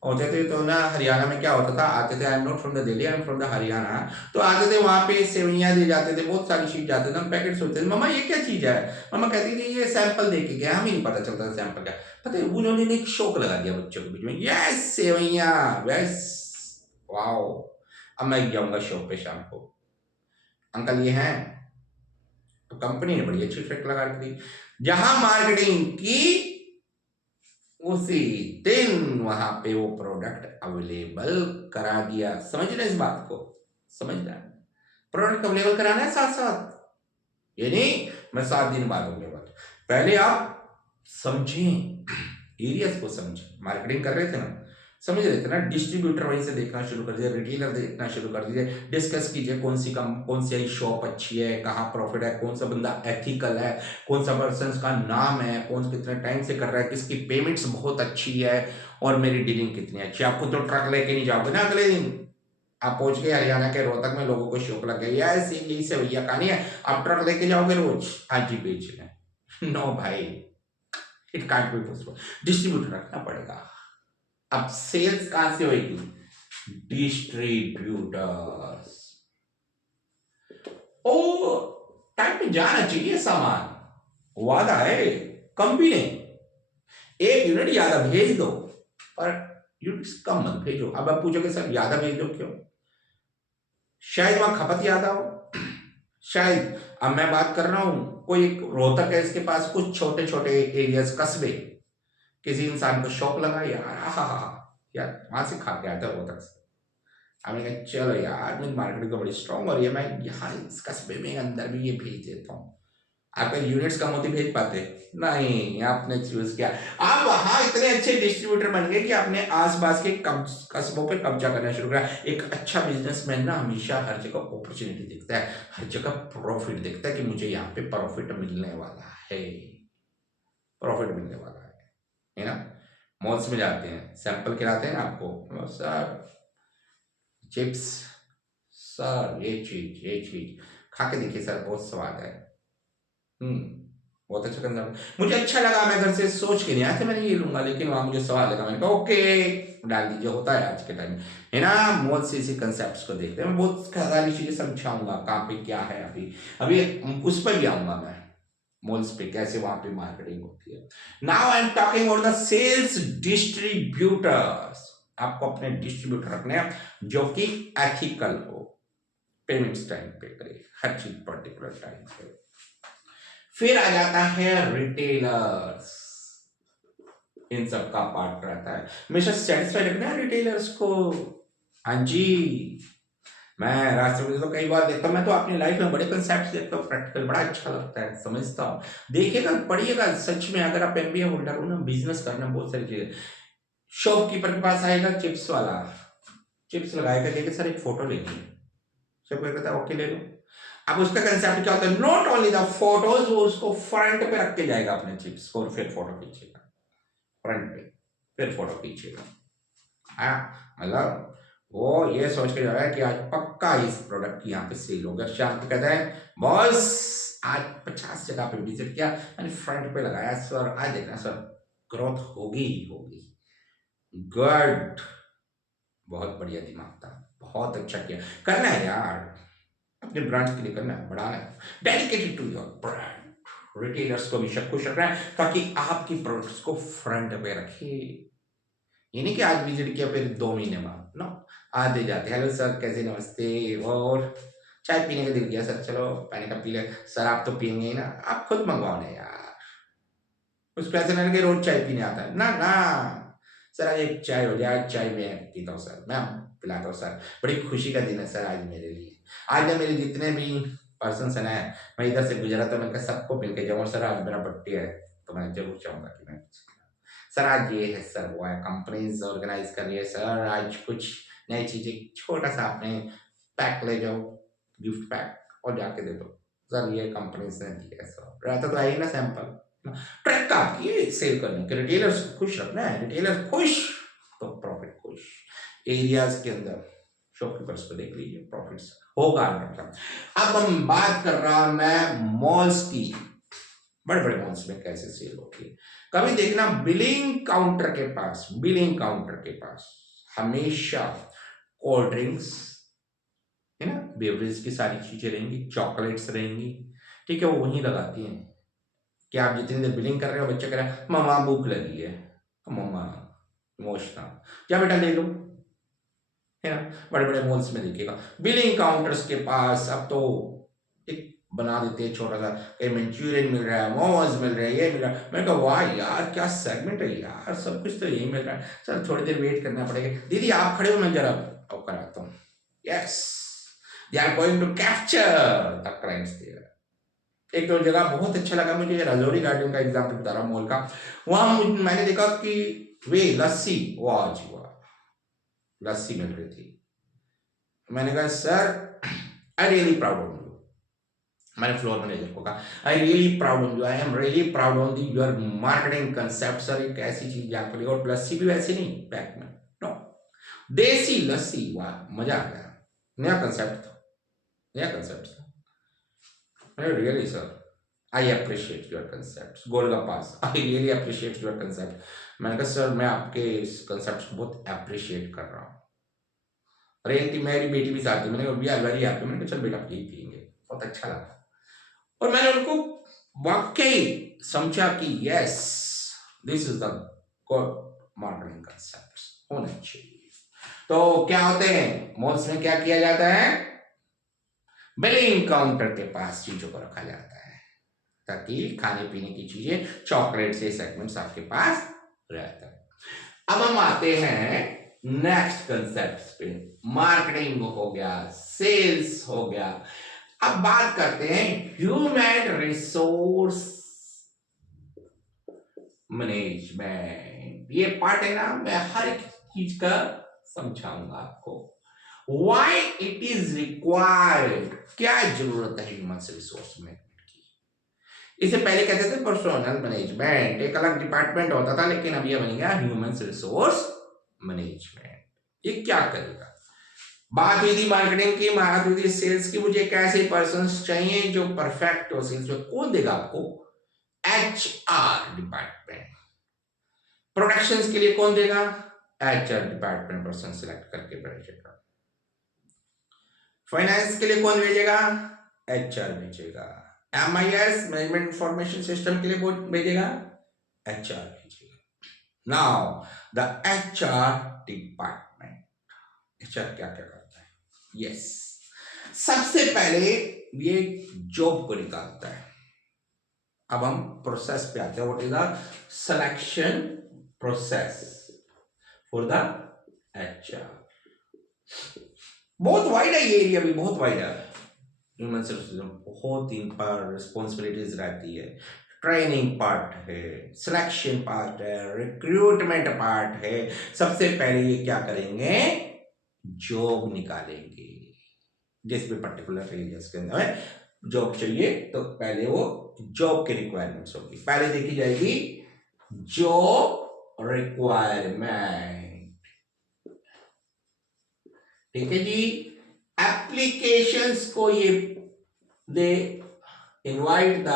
होते थे तो ना, हरियाणा में क्या होता था, आते थे, आई am not from the Delhi, I am from the Haryana, तो आते थे, वहां पे सेवइयां दिए जाते थे, बहुत सारी चीज जाते थे, हम पैकेट्स होते थे। मम्मा ये क्या चीज है? मम्मा कहती थी ये सैंपल दे के गया, हमें नहीं पता चलता सैंपल क्या। पता है उन्होंने एक शौक लगा दिया बच्चों के बीच में, यस सेवइयां, यस, वाओ। अब मैं जाऊंगा शॉप पे शाम को, अंकल ये हैं, तो कंपनी ने बड़ी अच्छी ट्रिक लगा दी। जहां मार्केटिंग की उसी दिन वहां पे वो प्रोडक्ट अवेलेबल करा दिया। समझ रहे इस बात को? समझना है, प्रोडक्ट अवेलेबल कराना है साथ साथ, ये नहीं मैं 7 दिन बाद अवेलेबल। पहले आप समझें, एरियाज को समझें। मार्केटिंग कर रहे थे ना, समझ रहे थे ना, डिस्ट्रीब्यूटर वहीं से देखना शुरू कर दिया, रिटेलर देखना शुरू कर दिया, डिस्कस कीजिए कौन सी शॉप अच्छी है, कहाँ प्रॉफिट है, कौन सा बंदा एथिकल है, कौन सा पर्सन का नाम है, कौन कितने टाइम से कर रहा है, किसकी पेमेंट्स बहुत अच्छी है, और मेरी डीलिंग कितनी अच्छी है। आपको तो ट्रक लेके नहीं जाओगे ना अगले दिन, आप पहुंच गए हरियाणा के रोहतक में, लोगों को शौक लग गया ऐसे यही से भैया कहानी है, आप ट्रक लेके जाओगे रोज आज ही बेचने? नो भाई, it can't be possible, distributor रखना पड़ेगा। अब सेल्स कहां से होगी? डिस्ट्रीब्यूटर्स। ओ, टाइम पे जाना चाहिए सामान, वादा है कंपनी ने, 1 यूनिट ज्यादा भेज दो, पर यूनिट्स कम मत भेजो। अब आप पूछोगे सर ज्यादा भेज दो क्यों? शायद वहां खपत ज्यादा हो, शायद। अब मैं बात कर रहा हूं, कोई एक रोहतक है, इसके पास कुछ छोटे छोटे एरियाज, कस्बे, किसी इंसान को शौक लगा यार, यार वहां से खा के आता है रोहतक से, हमने कहा चलो यार मेरी मार्केटिंग तो बड़ी स्ट्रांग हो रही है, मैं यहाँ इस कस्बे में अंदर भी ये भेज देता हूँ। आपका यूनिट्स कम होती, भेज पाते नहीं, आपने चूज किया। आप वहां इतने अच्छे डिस्ट्रीब्यूटर बन गए कि आपने आसपास के कस्बों पे कब्जा करना शुरू किया। एक अच्छा बिजनेसमैन ना हमेशा हर जगह अपॉर्चुनिटी देखता है, हर जगह प्रॉफिट देखता है कि मुझे यहाँ पे प्रॉफिट मिलने वाला है, प्रॉफिट मिलने वाला है ना। मॉल्स में जाते हैं, सैंपल खिलाते हैं ना आपको, सर चिप्स, सर ये चीज खा के देखिए सर, बहुत स्वाद है। बहुत अच्छा कंसेप्ट, मुझे अच्छा लगा। मैं घर से सोच के नहीं आया था मैंने ये लूंगा, लेकिन वहां मुझे सवाल लगा, मैंने कहा ओके डाल दीजिए, होता है आज के टाइम में, है ना। मौत से इसी कंसेप्ट को देखते हैं। मैं बहुत सारी चीजें समझाऊंगा कहाँ पे क्या है, अभी अभी उस पर भी आऊंगा मैं, मॉल्स पे कैसे वहां पे मार्केटिंग होती है। Now I am talking about the sales distributors. आपको अपने डिस्ट्रीब्यूटर रखने हैं जो कि एथिकल हो, पेमेंट्स टाइम पे करे, हर चीज पर्टिकुलर टाइम पे। फिर आ जाता है रिटेलर्स, इन सब का पार्ट रहता है, हमेशा सेटिस्फाइड रखना है रिटेलर्स को। हाँ जी, मैं रास्ते में तो कई बार देखता हूँ, मैं तो अपनी लाइफ में बड़े कंसेप्ट देखता हूँ, प्रैक्टिकल बड़ा अच्छा लगता है, समझता हूँ। देखिएगा, पढ़िएगा, सच में अगर आप एमबीए होल्डर हो ना, बिजनेस करना बहुत सारी चीजें। शॉपकीपर के पास आएगा चिप्स वाला, चिप्स लगाएगा, देखिए सर एक फोटो लेनी है, सब कहता है ओके ले लो। अब उसका कंसेप्ट क्या होता है, नॉट ओनली द फोटोज, वो उसको फ्रंट पे रख के जाएगा अपने चिप्स को, और फिर फोटो खींचेगा फ्रंट पे, फिर फोटो खींचेगा। हाँ, मतलब वो ये सोच के जा रहा है कि आज पक्का इस प्रोडक्ट की यहाँ पे सेल होगा। शाम को कहता है बॉस आज 50 जगह पे विजिट किया, मैंने फ्रंट पे लगाया सर, आज देखना सर ग्रोथ होगी ही होगी। गुड, बहुत बढ़िया दिमाग था, बहुत अच्छा किया, करना है यार, अपने ब्रांड के लिए करना है, बढ़ाना है, dedicated to your brand. Retailers को भी सब खुश रखना है ताकि आपकी प्रोडक्ट्स को फ्रंट पे रखे। ये नहीं कि आज विजिट किया फिर 2 महीने बाद, नो, आते जाते हेलो सर कैसे, नमस्ते, और चाय पीने का दिल किया सर, चलो पानी का पी ले सर, आप तो पियेंगे ही ना, आप खुद मंगवाओ ना यार, उस पैसे में लगे रोज चाय पीने आता है ना ना, सर आज एक चाय हो जाए, चाय मैं पीता हूँ सर, मैं पिलाता हूँ सर, बड़ी खुशी का दिन है सर आज मेरे लिए। आज ना मेरे जितने भी पर्सन है ना, मैं इधर से गुजरा तो मैं सबको मिल के जाऊँ, सर आज मेरा बर्थडे है, तो मैं जरूर चाहूंगा कि मैं सर आज ये है सर, वो है, कंपनीज ऑर्गेनाइज कर रही है सर, आज कुछ नई चीजें, छोटा सा आपने पैक ले जाओ, गिफ्ट पैक, और जाके दे दो सर, ये कंपनीज ने दिया है सर, रहता तो है ही ना सैंपल, ट्रैक आपकी ये सेल करने के, रिटेलर्स खुश रखना है, रिटेलर खुश तो प्रॉफिट खुश। एरियाज के अंदर शॉपकीपर्स को देख लीजिए, प्रॉफिट्स होगा मतलब। अब हम बात कर रहा मैं मॉल्स की, बड़े बड़े मॉल्स में कैसे सेल होती है। कभी देखना बिलिंग काउंटर के पास, बिलिंग काउंटर के पास हमेशा कोल्ड ड्रिंक्स, है ना, बेवरेज की सारी चीजें रहेंगी, चॉकलेट्स रहेंगी, ठीक है, वो वहीं लगाती हैं कि आप जितनी देर बिलिंग कर रहे हो, बच्चा कह रहा है मम्मा भूख लगी है, मम्मा इमोशनल, क्या बेटा ले लो, है ना। बड़े बड़े मॉल्स में देखिएगा बिलिंग काउंटर्स के पास अब तो एक बना देते हैं छोटा सा, कहीं मंचूरियन मिल रहा है, मोमोज मिल रहा है, ये मिल रहा है, मैंने कहा वाह यार क्या सेगमेंट है यार, सब कुछ तो यही मिल रहा है, सर थोड़ी देर वेट करना पड़ेगा, दीदी आप खड़े हो मैं जरा अब कराता हूँ। Yes, they are going to capture the clients there. एक तो जगह बहुत अच्छा लगा मुझे, राजौरी गार्डन का एग्जाम्पल बता रहा हूँ मॉल का, वहां मैंने देखा कि वे लस्सी, वाह जी वाह, लस्सी मिल रही थी। मैंने कहा sir I really proud of you, मैंने फ्लोर मैनेजर को कहा I really proud on you, I am really proud on the your marketing concept sir, एक ऐसी चीज जान पड़ी, और लस्सी भी वैसी नहीं पैक में, नो, देसी लस्सी, वाह मजा आ गया, नया कंसेप्ट था, नया कंसेप्ट था, really sir I appreciate your concept, golgappas I really appreciate your concept. मैंने कहा सर मैं आपके इस कंसेप्ट को बहुत अप्रिशिएट कर रहा हूँ, अरे मेरी बेटी भी साथ थी, मैंने कहा वी आर वेरी हैप्पी, मैंने कहा चल बेटा यही पियेंगे, बहुत अच्छा लगा, और मैंने उनको वाकई समझा कि yes this is the good marketing concept होना चाहिए। तो क्या होते हैं मॉल्स में, क्या किया जाता है, बिलिंग काउंटर के पास चीजों को रखा जाता है ताकि खाने पीने की चीजें, चॉकलेट से सेगमेंट्स आपके पास रहता है। अब हम आते हैं नेक्स्ट कंसेप्ट पे, मार्केटिंग हो गया, सेल्स हो गया, अब बात करते हैं ह्यूमन रिसोर्स मैनेजमेंट। ये पार्ट है ना, मैं हर एक चीज का समझाऊंगा आपको, व्हाई इट इज रिक्वायर्ड, क्या जरूरत है ह्यूमन रिसोर्स मैनेजमेंट की। इसे पहले कहते थे पर्सनल मैनेजमेंट, एक अलग डिपार्टमेंट होता था, लेकिन अब ये बन गया ह्यूमन रिसोर्स मैनेजमेंट। ये क्या करेगा, बात हुई थी मार्केटिंग की, बात हुई थी सेल्स की, मुझे कैसे पर्सन चाहिए जो परफेक्ट हो सेल्स में, कौन देगा आपको? HR department. प्रोडक्शंस के लिए कौन देगा? HR डिपार्टमेंट पर्सन सिलेक्ट करके भेजेगा। फाइनेंस के लिए कौन भेजेगा? HR भेजेगा। MIS मैनेजमेंट इंफॉर्मेशन सिस्टम के लिए कौन भेजेगा? HR भेजेगा। Now the HR department, HR क्या क्या करता है? यस, सबसे पहले ये जॉब को निकालता है। अब हम प्रोसेस पे आते हैं। What is the selection process for the HR? बहुत वाइड है ये एरिया, भी बहुत वाइड है। ह्यूमन रिसोर्सेज बहुत इन पर रिस्पॉन्सिबिलिटीज रहती है। ट्रेनिंग पार्ट है, सिलेक्शन पार्ट है, रिक्रूटमेंट पार्ट है। सबसे पहले ये क्या करेंगे? जॉब निकालेंगे। जिस भी पर्टिकुलर एरियाज के अंदर जॉब चाहिए तो पहले वो जॉब की रिक्वायरमेंट्स होगी। पहले देखी जाएगी जॉब रिक्वायरमेंट, ठीक है जी। एप्लीकेशंस को ये they invite the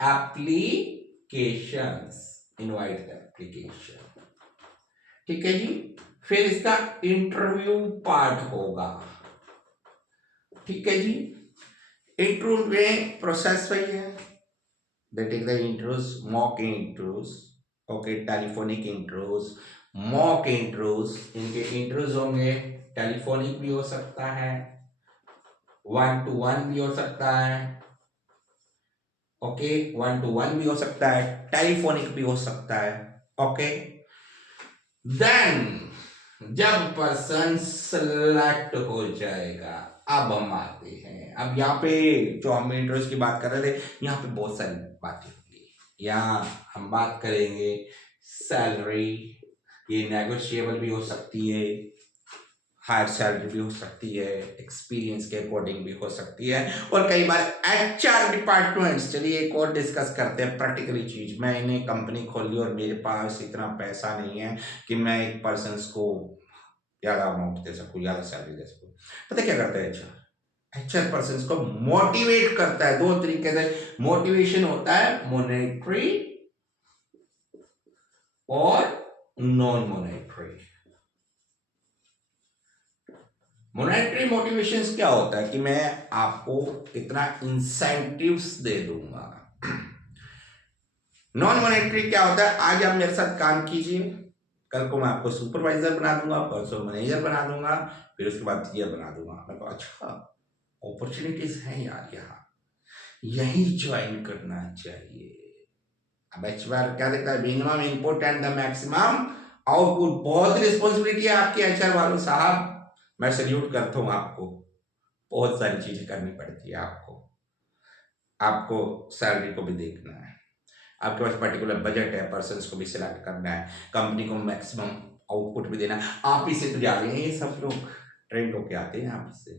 applications, invite the application, ठीक है जी। फिर इसका इंटरव्यू पार्ट होगा, ठीक है जी। इंटरव्यू में प्रोसेस वही है। They take the intros, mock intros, okay, telephonic intros, mock intros. इनके इंट्रोज होंगे, टेलीफोनिक भी हो सकता है, 1-to-1 भी हो सकता है, ओके, 1-to-1 भी हो सकता है, टेलीफोनिक भी हो सकता है, ओके। देन जब पर्सन सेलेक्ट हो जाएगा, अब हम आते हैं। अब यहाँ पे जो हम इंट्रोज की बात कर रहे थे, यहाँ पे बहुत सारी बातें होंगी। यहाँ हम बात करेंगे सैलरी, ये नेगोशिएबल भी हो सकती है, हायर सैलरी भी हो सकती है, एक्सपीरियंस के अकॉर्डिंग भी हो सकती है, और कई बार HR डिपार्टमेंट्स। चलिए एक और डिस्कस करते हैं प्रैक्टिकली चीज। मैंने कंपनी खोली और मेरे पास इतना पैसा नहीं है कि मैं एक पर्सन को ज्यादा अमाउंट दे सकूं, ज्यादा सैलरी दे सकूं। पता क्या करता है HR पर्सन को मोटिवेट करता है। दो तरीके से मोटिवेशन होता है, मॉनेटरी और नॉन मॉनेटरी। मॉनेटरी मोटिवेशंस क्या होता है कि मैं आपको इतना इंसेंटिव्स दे दूंगा। नॉन मॉनेटरी क्या होता है? आज आप मेरे साथ काम कीजिए, कल को मैं आपको सुपरवाइजर बना दूंगा, परसों मैनेजर बना दूंगा, फिर उसके बाद ये बना दूंगा। मैं कहा अच्छा, अपॉर्चुनिटीज हैं यार, यहाँ यही ज्वाइन करना चाहिए। अब HR क्या देखता है? Minimum input and the maximum output. बहुत रिस्पॉन्सिबिलिटी है आपकी HR वालों साहब, मैं सल्यूट करता हूँ आपको। बहुत सारी चीजें करनी पड़ती है आपको। आपको सैलरी को भी देखना है, आपके पास पर्टिकुलर बजट है, पर्सन्स को भी सिलेक्ट करना है, कंपनी को मैक्सिमम आउटपुट भी देना। आप ही से तो जा रहे हैं, ये सब लोग ट्रेंड होके आते हैं आपसे।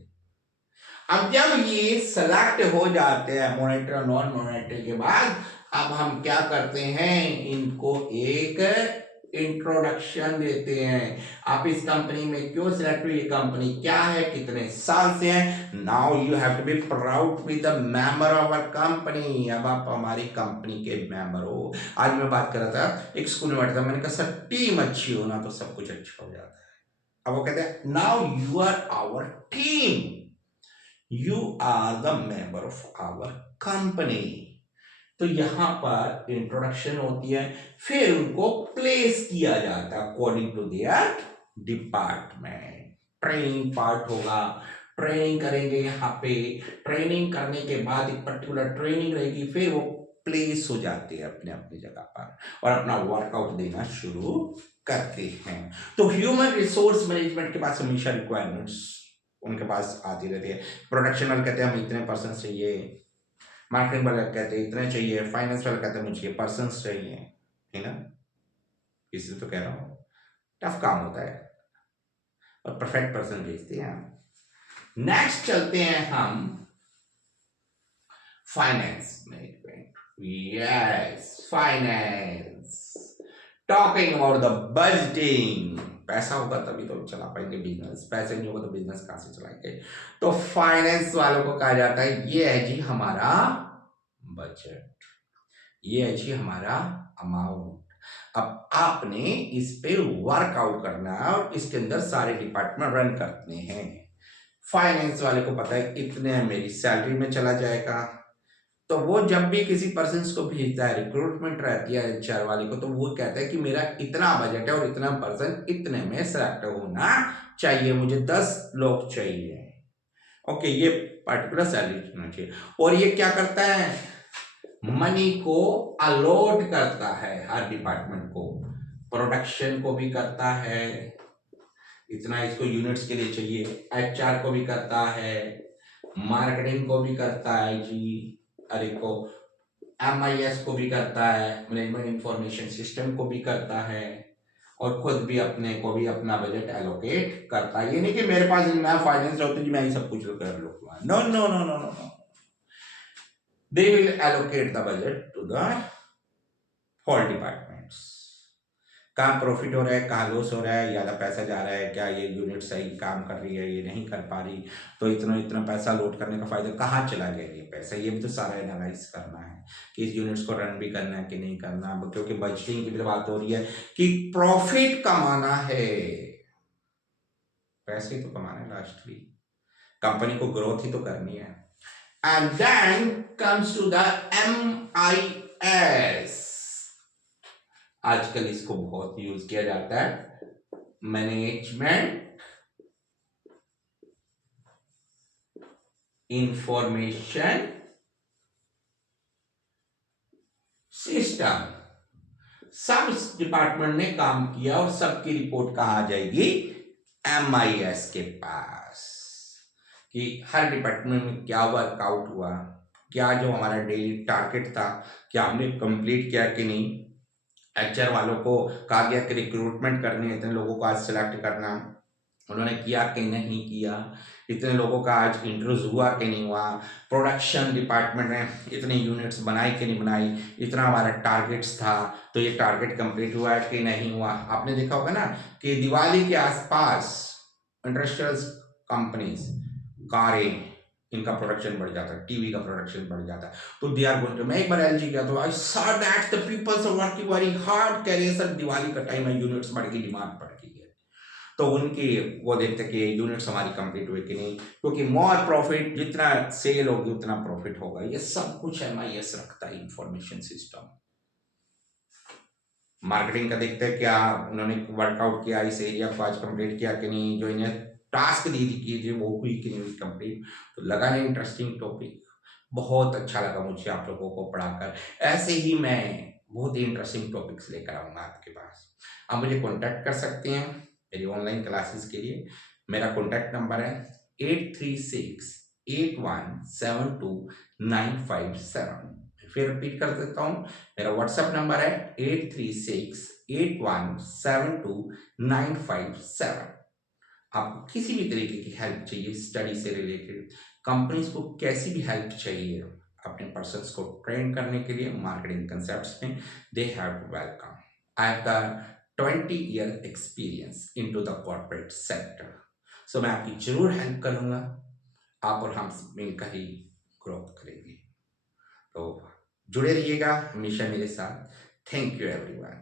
अब जब ये सेलेक्ट हो जाते हैं मॉनिटर और नॉन मॉनिटर के बाद, अब हम क्या करते हैं? इनको एक इंट्रोडक्शन देते हैं। आप इस कंपनी में क्यों सिलेक्ट हुई, ये कंपनी क्या है, कितने साल से है। Now you have to be proud with the member of our company. अब आप हमारी कंपनी के मेंबर हो। आज मैं बात कर रहा था, एक स्कूल में बैठा था, मैंने कहा सर टीम अच्छी हो ना तो सब कुछ अच्छा हो जाता है। अब वो कहते हैं now you are our team, you are the member of our company. तो यहां पर इंट्रोडक्शन होती है, फिर उनको प्लेस किया जाता है according to their department. Training part होगा, ट्रेनिंग करेंगे यहाँ पे। ट्रेनिंग करने के बाद एक पर्टिकुलर ट्रेनिंग रहेगी, फिर वो प्लेस हो जाते हैं अपने अपनी जगह पर और अपना वर्कआउट देना शुरू करते हैं। तो ह्यूमन रिसोर्स मैनेजमेंट के पास हमेशा रिक्वायरमेंट्स उनके पास आती रहती है। प्रोडक्शन वाले कहते हैं हम इतने पर्सन चाहिए, मार्केटिंग वाले कहते हैं इतने चाहिए, फाइनेंस वाले कहते हैं मुझे पर्सन चाहिए, है ना। इसलिए तो कह रहा हूँ टफ काम होता है और परफेक्ट पर्सन भेजते हैं हम। नेक्स्ट चलते हैं हम finance management. Yes, finance, talking about the budgeting. पैसा होगा तभी तो चला पाएंगे बिजनेस, पैसे नहीं होगा तो बिजनेस कहाँ से चलाएंगे। तो फाइनेंस वालों को कहा जाता है ये है जी हमारा बजट, ये है जी हमारा अमाउंट। अब आपने इस पे वर्कआउट करना है और इसके अंदर सारे डिपार्टमेंट रन करते हैं। फाइनेंस वाले को पता है इतने मेरी सैलरी में चला जाएगा, तो वो जब भी किसी पर्सन को भेजता है, रिक्रूटमेंट रहती है एचआर वाले को, तो वो कहता है कि मेरा इतना बजट है और इतना पर्सन इतने में सेलेक्ट होना चाहिए, मुझे 10 लोग चाहिए। ओके, ये पर्टिकुलर सैलरी होना चाहिए। और ये क्या करता है, मनी को अलॉट करता है हर डिपार्टमेंट को, प्रोडक्शन को भी करता है, इतना इसको यूनिट्स के लिए चाहिए, एचआर को भी करता है, मार्केटिंग को भी करता है जी, अरे को MIS को भी करता है, मैनेजमेंट इंफॉर्मेशन सिस्टम को भी करता है, और खुद भी अपने को भी अपना बजट एलोकेट करता है। ये नहीं कि मेरे पास इतना फाइनेंस होता है मैं ही सब कुछ कर लूंगा, no no no no no, they will allocate the budget to the all departments। कहाँ प्रॉफिट हो रहा है, कहाँ लॉस हो रहा है, ज़्यादा पैसा जा रहा है, क्या ये यूनिट सही काम कर रही है, ये नहीं कर पा रही, तो इतना इतना पैसा लोड करने का फायदा कहाँ चला गया ये पैसा, ये भी तो सारा एनालाइज करना है कि इस यूनिट्स को रन भी करना है कि नहीं करना। क्योंकि बजटिंग की भी बात हो रही है कि प्रॉफिट कमाना है, पैसे तो कमाना है, लास्टली कंपनी को ग्रोथ ही तो करनी है। And then comes to the MIS। आजकल इसको बहुत यूज किया जाता है, मैनेजमेंट इंफॉर्मेशन सिस्टम। सब डिपार्टमेंट ने काम किया और सबकी रिपोर्ट कहाँ आ जाएगी, MIS के पास, कि हर डिपार्टमेंट में क्या वर्कआउट हुआ, क्या जो हमारा डेली टारगेट था क्या हमने कंप्लीट किया कि नहीं, एचआर वालों को कहा गया कि रिक्रूटमेंट करनी है, इतने लोगों को आज सिलेक्ट करना, उन्होंने किया कि नहीं किया, इतने लोगों का आज इंटरव्यू हुआ कि नहीं हुआ, प्रोडक्शन डिपार्टमेंट ने इतनी यूनिट्स बनाई कि नहीं बनाई, इतना हमारा टारगेट्स था तो ये टारगेट कंप्लीट हुआ है कि नहीं हुआ। आपने देखा होगा ना कि दिवाली के आसपास इंडस्ट्रियल कंपनीज, कारें, इनका प्रोडक्शन बढ़ जाता है, टीवी का प्रोडक्शन बढ़ जाता है, तो दे आर गोइंग टू। मैं एक बार एलजी गया तो I saw that the peoples are working very hard, कह रहे सर दिवाली का टाइम है, यूनिट्स बढ़ गई, डिमांड बढ़ गई है, तो उनकी वो देखते कि यूनिट्स हमारी कंप्लीट हुई कि नहीं, क्योंकि मोर प्रॉफिट, जितना सेल होगी उतना प्रॉफिट होगा। ये सब कुछ MIS रखता है, इंफॉर्मेशन सिस्टम। मार्केटिंग का देखते हैं क्या उन्होंने वर्कआउट किया, इस एरिया को आज कंप्लीट किया कि नहीं, जो इन्हें टास्क दी थी कीजिए वो हुई कि नहीं हुई कंप्लीट। तो लगा नहीं इंटरेस्टिंग टॉपिक, बहुत अच्छा लगा मुझे आप लोगों को पढ़ाकर। ऐसे ही मैं बहुत ही इंटरेस्टिंग टॉपिक्स लेकर आऊँगा आपके पास। आप मुझे कॉन्टैक्ट कर सकते हैं मेरी ऑनलाइन क्लासेस के लिए। मेरा कॉन्टैक्ट नंबर है 8368172957। फिर रिपीट कर देता हूँ, मेरा व्हाट्सएप नंबर है 8368172957। आपको किसी भी तरीके की हेल्प चाहिए, स्टडी से रिलेटेड, कंपनीज को कैसी भी हेल्प चाहिए अपने पर्सन्स को ट्रेन करने के लिए मार्केटिंग कंसेप्ट्स में, they have to welcome. I have the 20 year experience into the corporate sector, so मैं आपकी जरूर हेल्प करूंगा, आप और हम मिलकर ही ग्रोथ करेंगे। तो जुड़े रहिएगा हमेशा मेरे साथ। Thank you everyone.